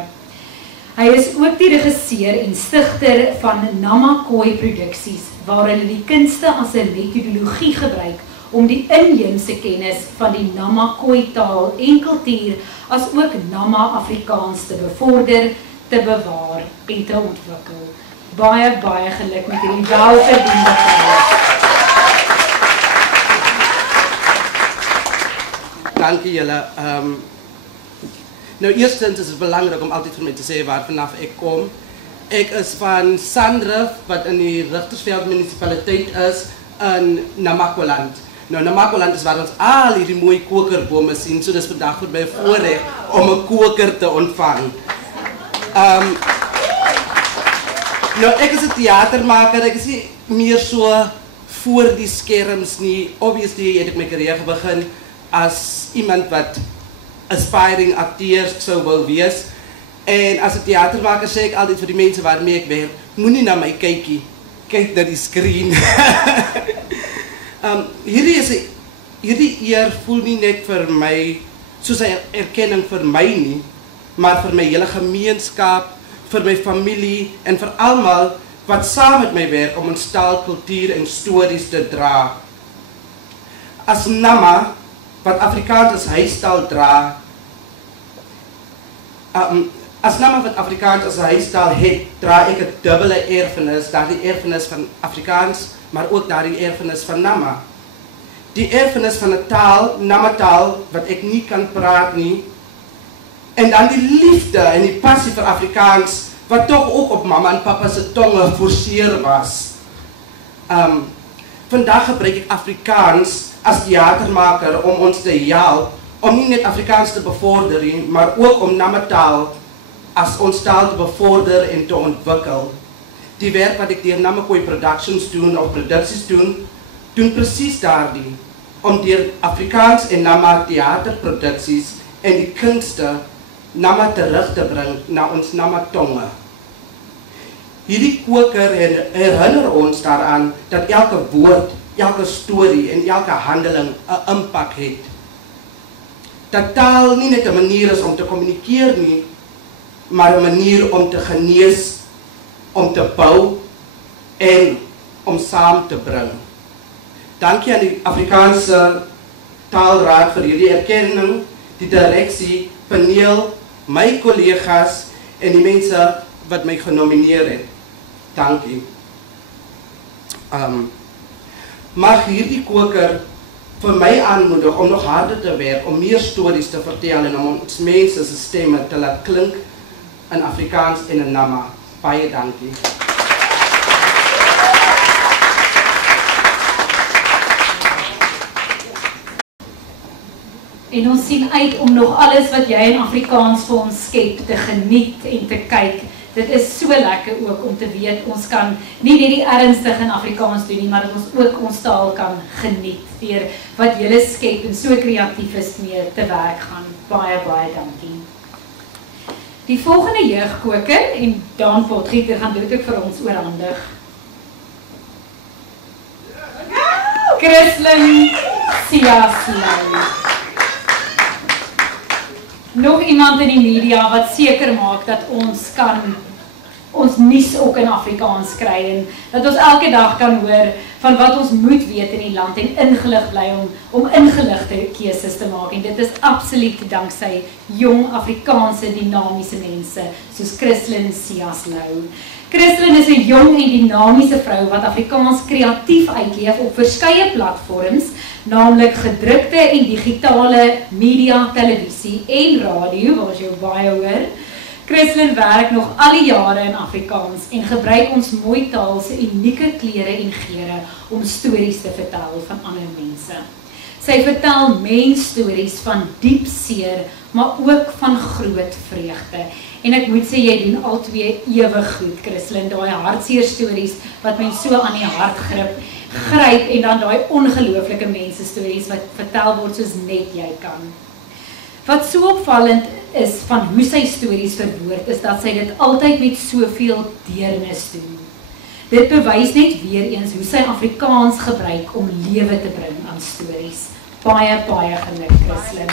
Hy is ook die regisseur en stigter van Namakwa Produksies, waar hulle die kunste as 'n metodologie gebruik om die inheemse kennis van die Namakwa taal en kultuur as ook Nama-Afrikaans te bevorder, te bewaar en te ontwikkel. Baie, baie geluk met hierdie welverdiende prys. Dankie julle. Nou eerstens is het belangrijk om altijd voor mij te zeggen waar vanaf ik kom. Ik is van Sandrift, wat in die Rigtersveld municipaliteit is, in Namakwaland. Nou, Namakwaland is waar ons al die mooie kokerbomen zien, so dis vandaag voor mij voorrecht om een koker te ontvangen. Nou, ek is 'n theatermaker, ek is nie meer so voor die skerms nie. Obviously het ek my carrière begin as iemand wat aspiring acteur sou wou wees. En as 'n theatermaker sê ek altyd vir die mense waarmee ek werk, moenie na my kykie, kyk na die screen. Hierdie eer voel nie net vir my soos 'n erkenning vir my nie, maar vir my hele gemeenskap, vir my familie en vir almal wat saam met my werk om ons taal, kultuur en stories te dra. As Nama, wat Afrikaans as huistaal dra, as Nama wat Afrikaans as huistaal het, dra ek 'n dubbele erfenis, daardie erfenis van Afrikaans, maar ook daardie erfenis van Nama. Die erfenis van 'n taal, Nama-taal, wat ek nie kan praat nie, en dan die liefde en die passie vir Afrikaans, wat toch ook op mama en papa se tonge forceer was. Vandag gebruik ek Afrikaans as theatermaker om ons te help, om nie net Afrikaans te bevorder nie, maar ook om Nama-taal as ons taal te bevorder en te ontwikkel. Die werk wat ek deur Namakwa Productions doen, of produksies doen presies daardie, om deur Afrikaans en Nama theaterproduksies en die kunste Nama terug te bring na ons Nama-tonge. Hierdie koker herinner ons daaraan dat elke woord, elke storie en elke handeling 'n impak het. Dat taal nie net 'n manier is om te kommunikeer nie, maar 'n manier om te genees, om te bou en om saam te bring. Dankie aan die Afrikaanse Taalraad vir hierdie erkenning, die direksie, paneel, my kollegas en die mense wat my genomineer het. Dankie. Mag hierdie koker vir my aanmoedig om nog harder te werk, om meer stories te vertel en om ons mense se stemme te laat klink in Afrikaans en in Nama. Baie dankie. En ons sien uit om nog alles wat jy in Afrikaans vir ons skep te geniet en te kyk. Dit is so lekker ook om te weet ons kan nie net die ernstig in Afrikaans doen nie, maar dat ons ook ons taal kan geniet deur wat julle skep en so kreatief is mee te werk gaan. Baie, baie dankie. Die volgende jeugkoker en Daan Potgieter gaan dit ook vir ons oorhandig. Christlyn Siaslou. Nog iemand in die media wat seker maak dat ons kan ons nuus ook in Afrikaans kry en dat ons elke dag kan hoor van wat ons moet weet in die land en ingelig bly om ingeligte keuses te maak. En dit is absoluut danksy jong Afrikaanse dinamiese mense soos Christlyn Siaslou. Christlyn is 'n jong en dinamiese vrou wat Afrikaans kreatief uitleef op verskeie platforms, naamlik gedrukte en digitale media, televisie en radio, waar ons jou baie hoor. Christlyn werk nog al die jare in Afrikaans en gebruik ons mooi taal se unieke kleure en geure om stories te vertel van ander mense. Sy vertel mensstories van diep seer, maar ook van groot vreugde. En ek moet sê, jy doen al twee ewig goed, Christlyn, daai hartseer stories wat mens so aan die hart gryp en dan daai ongelooflike mensestories wat vertel word soos net jy kan. Wat so opvallend is van hoe sy stories verwoord, is dat sy dit altyd met soveel deernis doen. Dit bewys net weer eens hoe sy Afrikaans gebruik om lewe te bring aan stories. Baie, baie geluk, Christlyn.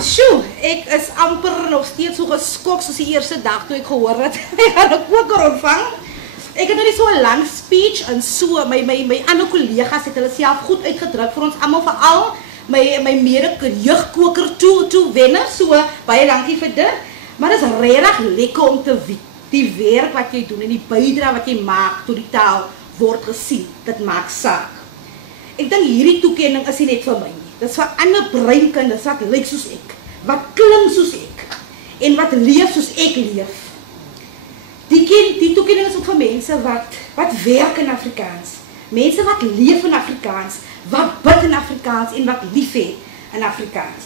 Sjoe, ek is amper nog steeds so geskok soos die eerste dag toe ek gehoor het hy gaan 'n koker ontvang. Ek het nou nie so 'n lang speech en so my ander kollegas het hulle self goed uitgedruk vir ons almal, veral my mede-jeugkoker toe wenner, so baie dankie vir dit. Maar dit is regtig lekker om te weet die werk wat jy doen en die bydrae wat jy maak tot die taal word gesien. Dit maak saak. Ek dink hierdie toekenning is nie net vir my nie. Dit is vir ander breinkinders wat lyk soos ek, wat klink soos ek en wat leef soos ek leef. Die toekenning is ook vir mense wat werk in Afrikaans. Mense wat leef in Afrikaans, wat bid in Afrikaans en wat lief het in Afrikaans.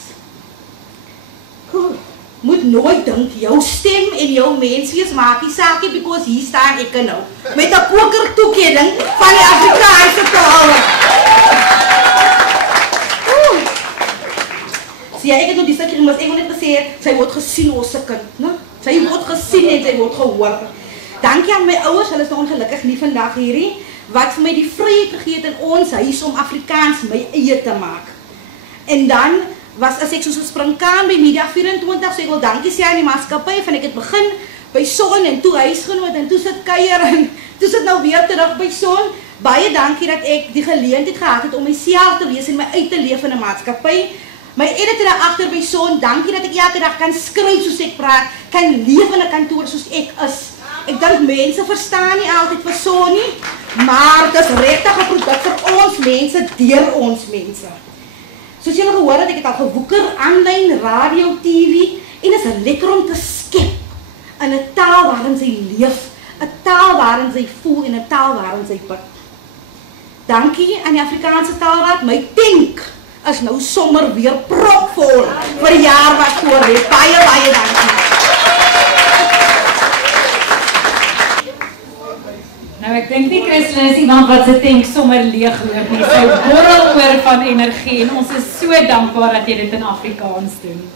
Moet nooit dink jou stem en jou menswees maak nie saakie, because hier staan ek nou met 'n koker toekenning van die Afrikaanse taal. Ja, ek het nog die stukkie gemist, ek wil net gesê, sy word gesien ons kind, né? Sy word gesien en sy word gehoor. Dankie aan my ouers, hulle is nou ongelukkig nie vandag hierdie, wat vir my die vryheid gegee het in ons huis om Afrikaans my eie te maak. En dan was as ek soos 'n springkaan by Media 24, so ek wil dankie sê aan die maatskappy van ek het begin by Son en toe huisgenoot en toe sit kuier en toe sit nou weer terug by Son. Baie dankie dat ek die geleentheid gehad het om myself te wees en my uit te leef in 'n maatskappy. My editor daar agter by Son, dankie dat ek elke dag kan skryf soos ek praat, kan leef in 'n kantoor soos ek is. Ek dink mense verstaan nie altyd vir Son nie, maar dit is regtig 'n produk vir ons mense, deur ons mense. Soos julle gehoor het, ek het al gewoeker, aanlyn, radio, TV, en dit is lekker om te skep in 'n taal waarin sy leef, 'n taal waarin sy voel en 'n taal waarin sy bid. Dankie aan die Afrikaanse Taalraad, my tank is nou sommer weer propvol vir die jaar wat voor lê. Baie dankie. Nou ek dink nie Christelyn is iemand wat se tank sommer leegloop nie. Sy borrel oor van energie en ons is so dankbaar dat jy dit in Afrikaans doen.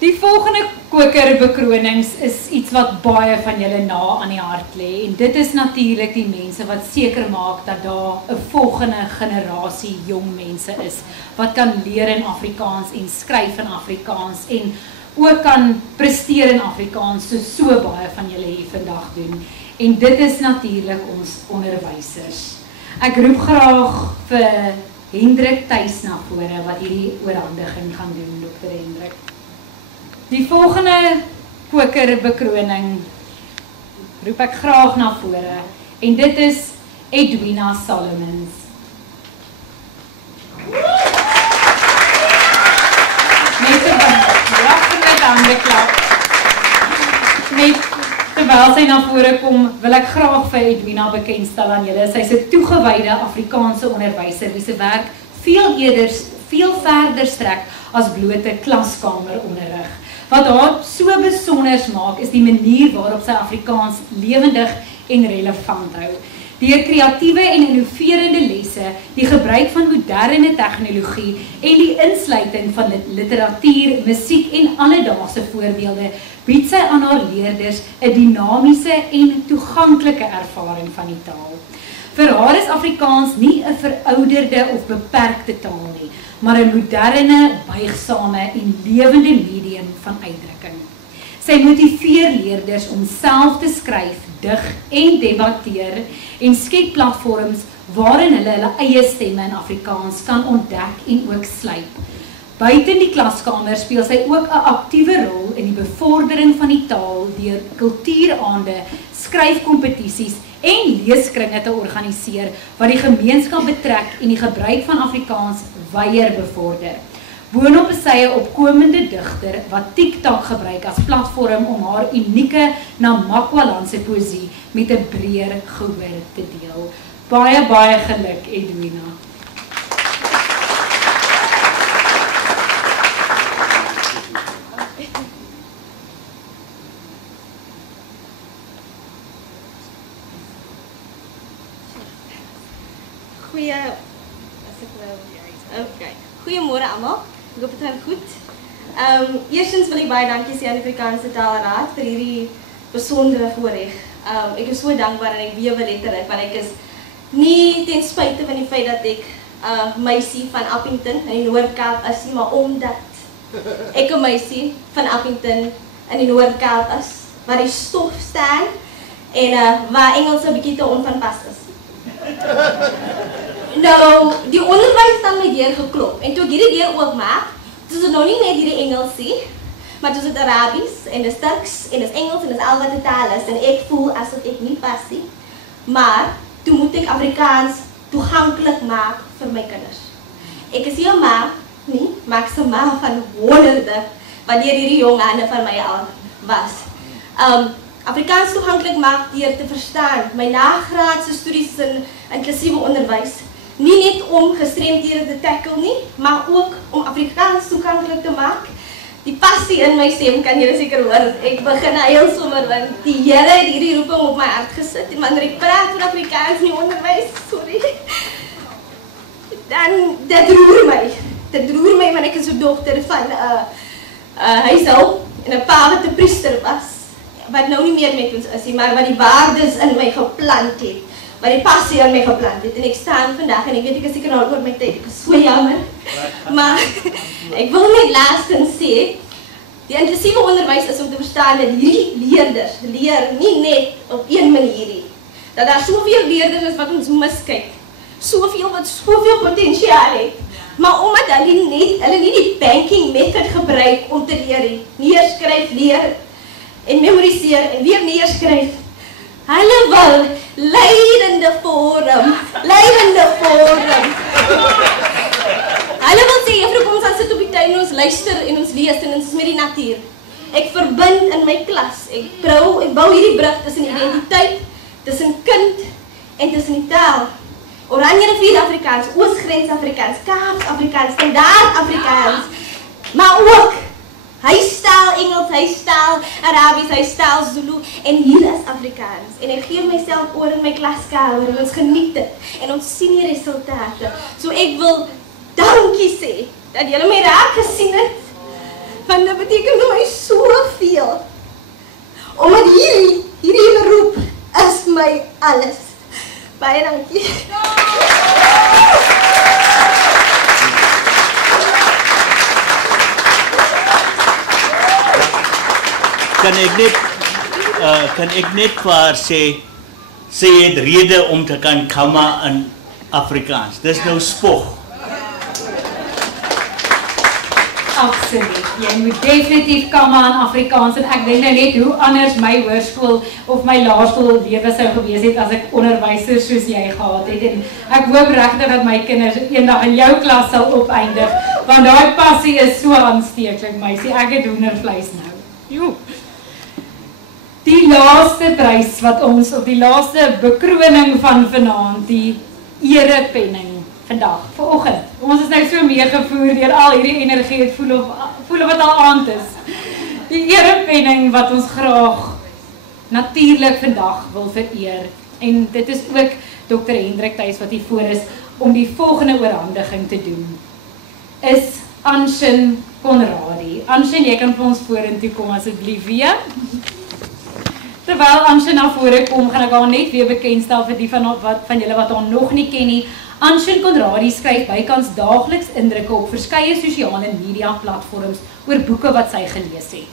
Die volgende kokerbekronings is iets wat baie van julle na aan die hart lê en dit is natuurlik die mense wat seker maak dat daar 'n volgende generasie jong mense is wat kan leer in Afrikaans en skryf in Afrikaans en ook kan presteer in Afrikaans soos so baie van julle hier vandag doen. En dit is natuurlik ons onderwysers. Ek roep graag vir Hendrik Thuis na vore wat hierdie oorhandiging gaan doen, Dr. Hendrik. Die volgende kokerbekroning roep ek graag na vore en dit is Edwina Solomons. Terwyl sy na vore kom, wil ek graag vir Edwina bekendstel aan julle. Sy is 'n toegewyde Afrikaanse onderwyser wie se werk veel verder strek as blote klaskameronderrig. Wat haar so besonder maak is die manier waarop sy Afrikaans lewendig en relevant hou. Deur kreatiewe en innoverende lesse, die gebruik van moderne tegnologie en die insluiting van literatuur, musiek en alledaagse voorbeelde, bied sy aan haar leerders 'n dinamiese en toeganklike ervaring van die taal. Vir haar is Afrikaans nie 'n verouderde of beperkte taal nie, maar 'n moderne, buigsame en lewende medium van uitdrukking. Sy motiveer leerders om self te skryf, dig en debatteer en skep platforms waarin hulle eie stemme in Afrikaans kan ontdek en ook slyp. Buiten die klaskamer speel sy ook 'n aktiewe rol in die bevordering van die taal deur kultuuraande, skryfkompetisies en leeskringe te organiseer wat die gemeenskap betrek en die gebruik van Afrikaans wyer bevorder. Boonop is sy 'n opkomende digter wat TikTok gebruik as platform om haar unieke Namakwalandse poësie met 'n breër gehoor te deel. Baie geluk, Edwina. Goeiemôre almal. Ek hoop dit gaan goed. Eerstens wil ek baie dankie sê aan die Afrikaanse Taalraad vir hierdie besondere voorreg. Ek is so dankbaar en ek bewe letterlik want ek is nie ten spyte van die feit dat ek meisie van Appington in die Noord-Kaap is, maar omdat ek 'n meisie van Appington in die Noord-Kaap is, waar die stof staan en waar Engels 'n bietjie te onvanpas is. Nou, die onderwys het aan my deur geklop en toe ek hierdie deur oopmaak, toe is dit nou nie net hierdie Engels nie, maar toe is dit Arabies en dis Turks en dis Engels en dis al wat die taal is en ek voel asof ek nie pas nie, maar toe moet ek Afrikaans toeganklik maak vir my kinders. Ek is nie 'n ma nie, maar ek is 'n ma van honderde wat deur hierdie jong hande van my al was. Afrikaans toeganklik maak deur te verstaan my nagraadse studies in inklusiewe onderwys. Nie net om gestremdhede te tackle nie, maar ook om Afrikaans toeganklik te maak. Die passie in my stem kan julle seker hoor. Ek begin huil sommer want die Here het hierdie roeping op my hart gesit en wanneer ek praat oor Afrikaans in die onderwys, dan dit roer my. Dit roer my want ek is 'n dogter van 'n huishulp en 'n pa wat 'n priester was, wat nou nie meer met ons is nie, maar wat die waardes in my geplant het, wat die passie aan my geplant het. En ek staan vandag en ek weet ek is seker al oor my tyd, ek is so jammer. Maar ek wil net laastens sê, die inklusiewe onderwys is om te verstaan dat hierdie leerders leer nie net op een manier nie. Dat daar soveel leerders is wat ons miskyk. Soveel wat soveel potentiaal het. Maar omdat hulle nie die banking method gebruik om te leer nie. Neerskryf, leer en memoriseer en weer neerskryf. Hulle wil leidende forum. Hulle wil sê, juffrou, kom ons gaan sit op die tuin en ons luister en ons lees en ons is met die natuur. Ek verbind in my klas. Ek bou hierdie brug tussen identiteit, tussen kind en tussen die taal. Oranje rivier Afrikaans, Oosgrens Afrikaans, Kaaps Afrikaans, Standaard Afrikaans. Maar ook huistaal Engels, huistaal Arabies, huistaal Zulu en hier is Afrikaans. En ek gee myself oor in my klaskamer en ons geniet dit en ons sien die resultate. So ek wil dankie sê dat julle my raak gesien het. Want dit beteken vir my soveel. Omdat hierdie beroep is my alles. Baie dankie. Kan ek net vir haar sê, sy het rede om te kan kamma in Afrikaans. Dis nou spog. Absoluut. Jy moet definitief kamma in Afrikaans en ek dink nou net hoe anders my hoërskool of my laerskool lewe sou gewees het as ek onderwysers soos jy gehad het. En ek hoop regtig dat my kinders eendag in jou klas sal opeindig, want daai passie is so aansteeklik, meisie. Ek het hoendervleis nou. Jo. Die laaste prys wat ons op die laaste bekroning van vanaand, die erepenning vandag, vanoggend. Ons is nou so meegevoer deur al hierdie energie, het voel of wat al aand is. Die erepenning wat ons graag natuurlik vandag wil vereer. En dit is ook Dr. Hendrik Thuis wat hier voor is om die volgende oorhandiging te doen. Is Anshin Conradie. Anshin, jy kan vir ons vorentoe kom asseblief weer. Terwyl Anshin na vore kom, gaan ek haar net weer bekendstel vir die van julle wat haar nog nie ken nie. Anshin Conradie skryf bykans daagliks indrukke op verskeie sosiale media platforms oor boeke wat sy gelees het.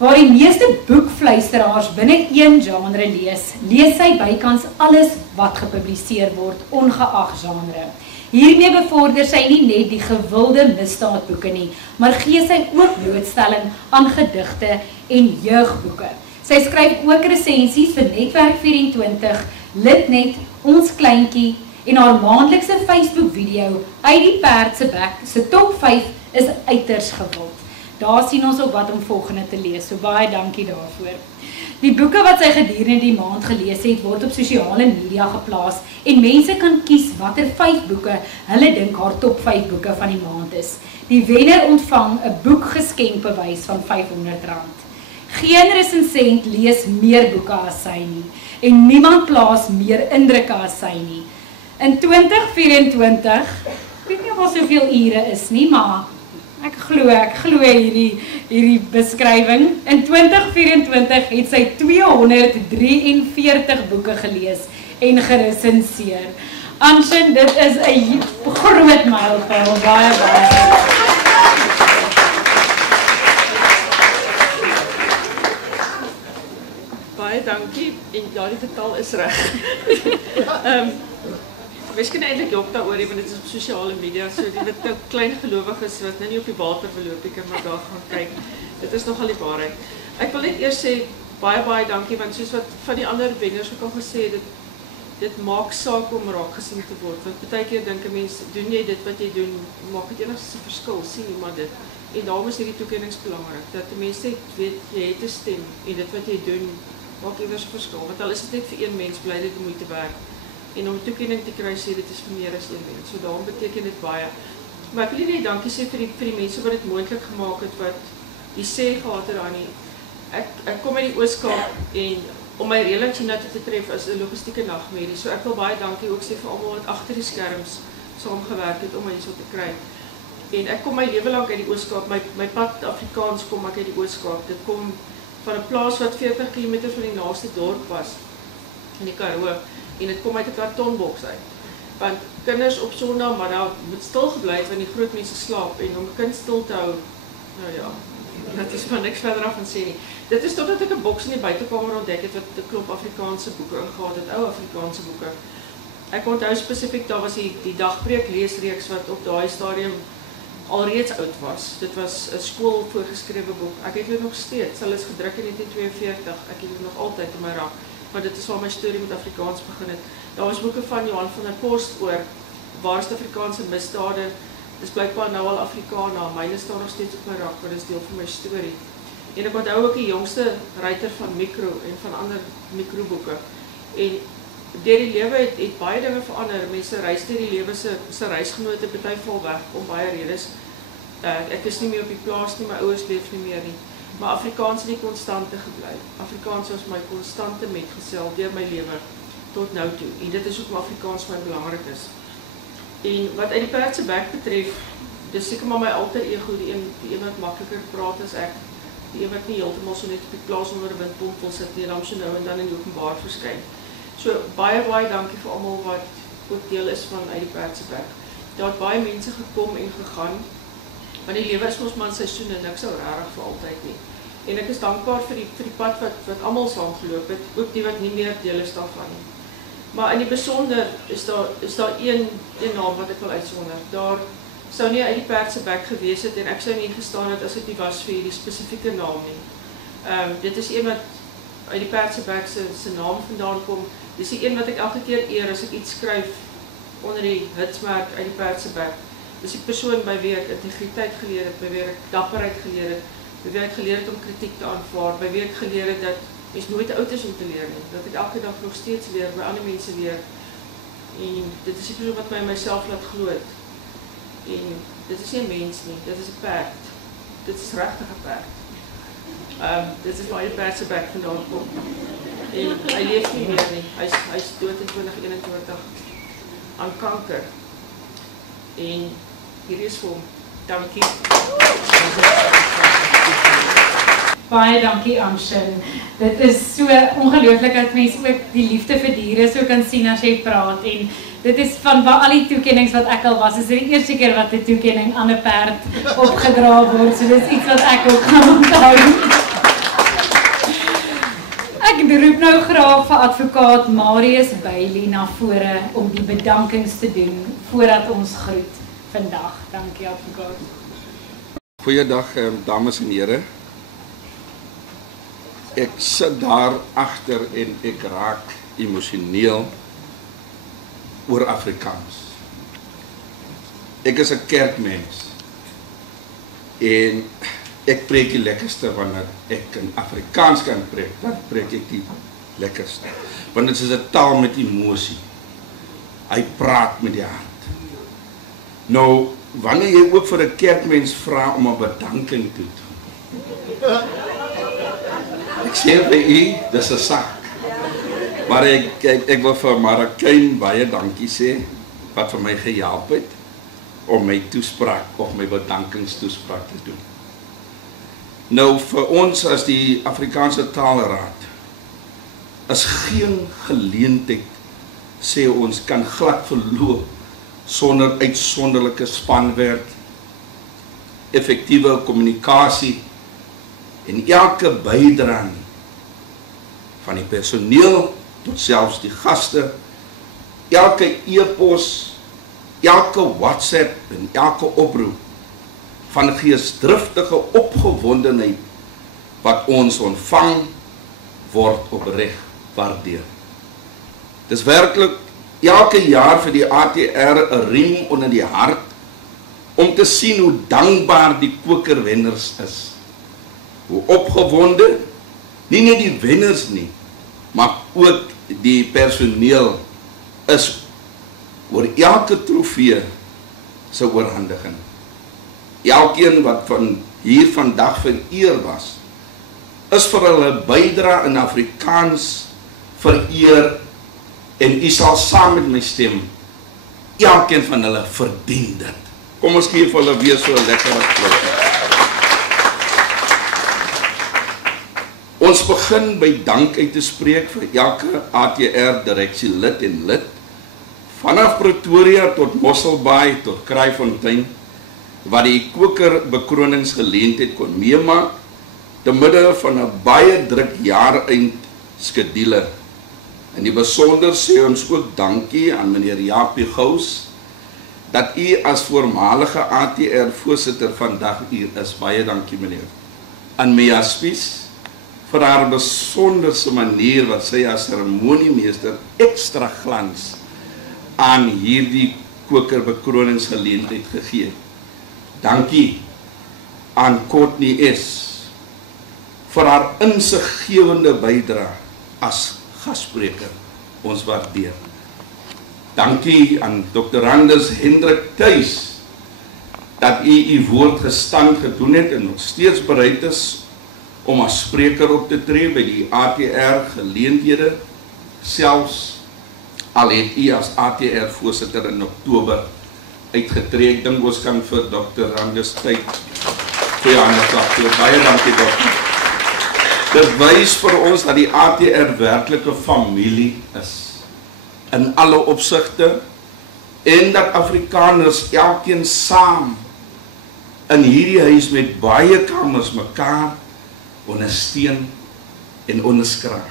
Waar die meeste boekfluisteraars binne een genre lees sy bykans alles wat gepubliseer word, ongeag genre. Hiermee bevorder sy nie net die gewilde misdaadboeke nie, maar gee sy ook blootstelling aan gedigte en jeugboeke. Sy skryf ook resensies vir Netwerk 24, Litnet, Ons Kleintjie en haar maandelikse Facebook video Uit die Perd se bek se top 5 is uiters gewild. Daar sien ons ook wat om volgende te lees, so baie dankie daarvoor. Die boeke wat sy gedurende die maand gelees het, word op sosiale media geplaas en mense kan kies watter 5 boeke hulle dink haar top 5 boeke van die maand is. Die wenner ontvang 'n boekgeskenkbewys van R500. Geen resensent lees meer boeke as sy nie en niemand plaas meer indrukke as sy nie. In 2024, ek weet nie of daar soveel ure is nie, maar ek glo hierdie beskrywing. In 2024 het sy 243 boeke gelees en geresenseer. Anshin, dit is 'n groot mylpaal, baie. Baie dankie en ja, die getal is reg. Wees kan eintlik jok daaroor, want dit is op sosiale media, so die wat nou klein gelowiges wat nou nie op die water verloop, ek kan maar daar gaan kyk. Dit is nogal die waarheid. Ek wil net eers sê baie dankie, want soos wat van die ander wenners ook al gesê het, dit maak saak om raak gesien te word. Want baie keer dink 'n mens, doen jy dit wat jy doen, maak dit enigstens 'n verskil, sien jy maar dit. En daarom is hierdie toekennings belangrik, dat die mense weet jy het 'n stem en dit wat jy doen maak iewers 'n verskil. Want al is dit net vir een mens, bly dit moeite werd. En om toekenning te kry, sê dit is vir meer as een mens. So daarom beteken dit baie. Maar ek wil net dankie sê vir die mense wat dit moontlik gemaak het, wat die sê gehad het aan die. Ek kom uit die Oos-Kaap en om my reëlings hiernatoe te tref is 'n logistieke nagmerrie. So ek wil baie dankie ook sê vir almal wat agter die skerms saamgewerk het om my hierso te kry. En ek kom my lewe lank uit die Oos-Kaap. My pad Afrikaans kom ek uit die Oos-Kaap. Dit kom van 'n plaas wat 40 km van die naaste dorp was. in die Karoo en dit kom uit 'n kartonboks uit. Want kinders op Sondagmiddag moet stil gebly het wanneer die groot mense slaap en om 'n kind stil te hou, nou ja, dat is van niks verder af van sê nie. Dit is totdat ek 'n boks in die buitekamer ontdek het wat 'n klomp Afrikaanse boeke ingehaal het, ou Afrikaanse boeke. Ek onthou spesifiek daar was die dagpreek leesreeks wat op daai stadium alreeds oud was. Dit was 'n skool voorgeskrewe boek. Ek het dit nog steeds. Hulle is gedruk in 1942. Ek het dit nog altyd in my rak. Maar dit is waar my storie met Afrikaans begin het. Daar was boeke van Johan van der Post oor waarste Afrikaanse misdade. Dis blykbaar nou al Afrikaana. Myne staan nog steeds op my rak, maar dis deel van my storie. En ek onthou ook die jongste ruiter van Mikro en van ander mikroboeke. En deur die lewe het baie dinge verander. Mense reis deur die lewe se reisgenote party val weg om baie redes. Ek is nie meer op die plaas nie, my ouers leef nie meer nie. Maar Afrikaans het nie konstante gebly. Afrikaans was my konstante metgesel deur my lewe tot nou toe. En dit is hoekom Afrikaans vir my belangrik is. En wat uit die perd se bek betref, dis seker maar my alter ego, die een wat makliker praat as ek, die een wat nie heeltemal so net op die plaas onder 'n windpomp wil sit nie, dan so nou en dan in die openbaar verskyn. So baie dankie vir almal wat ook deel is van uit die perd se bek. Daar het baie mense gekom en gegaan. Want die lewe is mos maar in seisoene, niks sou regtig vir altyd nie. En ek is dankbaar vir die pad wat almal saam geloop het, ook die wat nie meer deel is daarvan nie. Maar in die besonder is daar een naam wat ek wil uitsonder. Daar sou nie uit die perd se bek gewees het en ek sou nie gestaan het as dit nie was vir hierdie spesifieke naam nie. Dit is een wat uit die perd se bek se naam vandaan kom. Dis die een wat ek elke keer eer as ek iets skryf onder die hitsmerk uit die perd se bek. Dis die persoon by wie ek integriteit geleer het, by wie ek dapperheid geleer het, by wie ek geleer het om kritiek te aanvaar, by wie ek geleer het dat mens nooit te oud is om te leer nie, dat ek elke dag nog steeds leer, by ander mense leer. En dit is die persoon wat my myself laat glo het. En dit is nie 'n mens nie, dit is 'n perd. Dit is regtig 'n perd. Dit is waar die perd se bek vandaan kom. En hy leef nie meer nie. Hy's dood in 2021 aan kanker. En hier is vir hom. Dankie. Baie dankie Amshin. Dit is so ongelooflik dat mense ook die liefde vir diere so kan sien as jy praat. En dit is van al die toekennings wat ek al was, is dit die eerste keer wat 'n toekenning aan 'n perd opgedra word. So dit is iets wat ek ook gaan onthou. Ek roep nou graag vir advokaat Marius Bailey na vore om die bedankings te doen voordat ons groet vandag. Dankie advokaat. Goeiedag dames en here. Ek sit daar agter en ek raak emosioneel oor Afrikaans. Ek is 'n kerkmens en ek preek die lekkerste wanneer ek in Afrikaans kan preek. Dan preek ek die lekkerste. Want dit is 'n taal met emosie. Hy praat met die hart. Nou, wanneer jy ook vir 'n kerkmens vra om 'n bedanking te doen. Ek sê vir u, dis 'n sak. Maar ek wil vir Marikyn baie dankie sê wat vir my gehelp het om my toespraak of my bedankingstoespraak te doen. Nou vir ons as die Afrikaanse Taalraad is geen geleentheid, sê ons, kan glad verloop sonder uitsonderlike spanwerk, effektiewe kommunikasie en elke bydrae van die personeel tot selfs die gaste, elke e-pos, elke WhatsApp en elke oproep van geesdriftige opgewondenheid wat ons ontvang word opreg waardeer. Dis werklik elke jaar vir die ATR 'n riem onder die hart om te sien hoe dankbaar die kokerwenners is. Hoe opgewonde, nie net die wenners nie, maar ook die personeel is oor elke trofee se oorhandiging. Elkeen wat van hier vandag vereer was, is vir hulle bydrae in Afrikaans vereer en u sal saam met my stem, elkeen van hulle verdien dit. Kom ons gee vir hulle weer so 'n lekker applaus. Ons begin by dank uit te spreek vir elke ATR direksielid en lid, vanaf Pretoria tot Mosselbaai tot Kraaifontein, wat die kokerbekroningsgeleentheid kon meemaak, te midde van 'n baie druk jaareind skedule. In die besonder sê ons ook dankie aan meneer Japie Gous, dat u as voormalige ATR-voorsitter vandag hier is. Baie dankie meneer. Aan Mia Spies, vir haar besonderse manier wat sy as seremoniemeester extra glans aan hierdie kokerbekroningsgeleentheid gegee het. Dankie aan Courtney S. vir haar insiggewende bydrae as gasspreker. Ons waardeer. Dankie aan Dr. Anders Hendrik Thuis dat u woord gestand gedoen het en nog steeds bereid is om as spreker op te tree by die ATR geleenthede, selfs al het u as ATR voorsitter in Oktober uitgetree. Ek dink ons kan vir Dr. Anders tyd vir hande klap. Baie dankie dokter. Dit wys vir ons dat die ATR werklike familie is in alle opsigte en dat Afrikaners elkeen saam in hierdie huis met baie kamers mekaar ondersteun en onderskraag.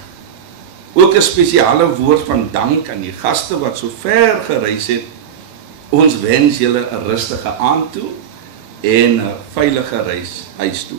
Ook 'n spesiale woord van dank aan die gaste wat so ver gereis het. Ons wens julle 'n rustige aand toe en 'n veilige reis huis toe.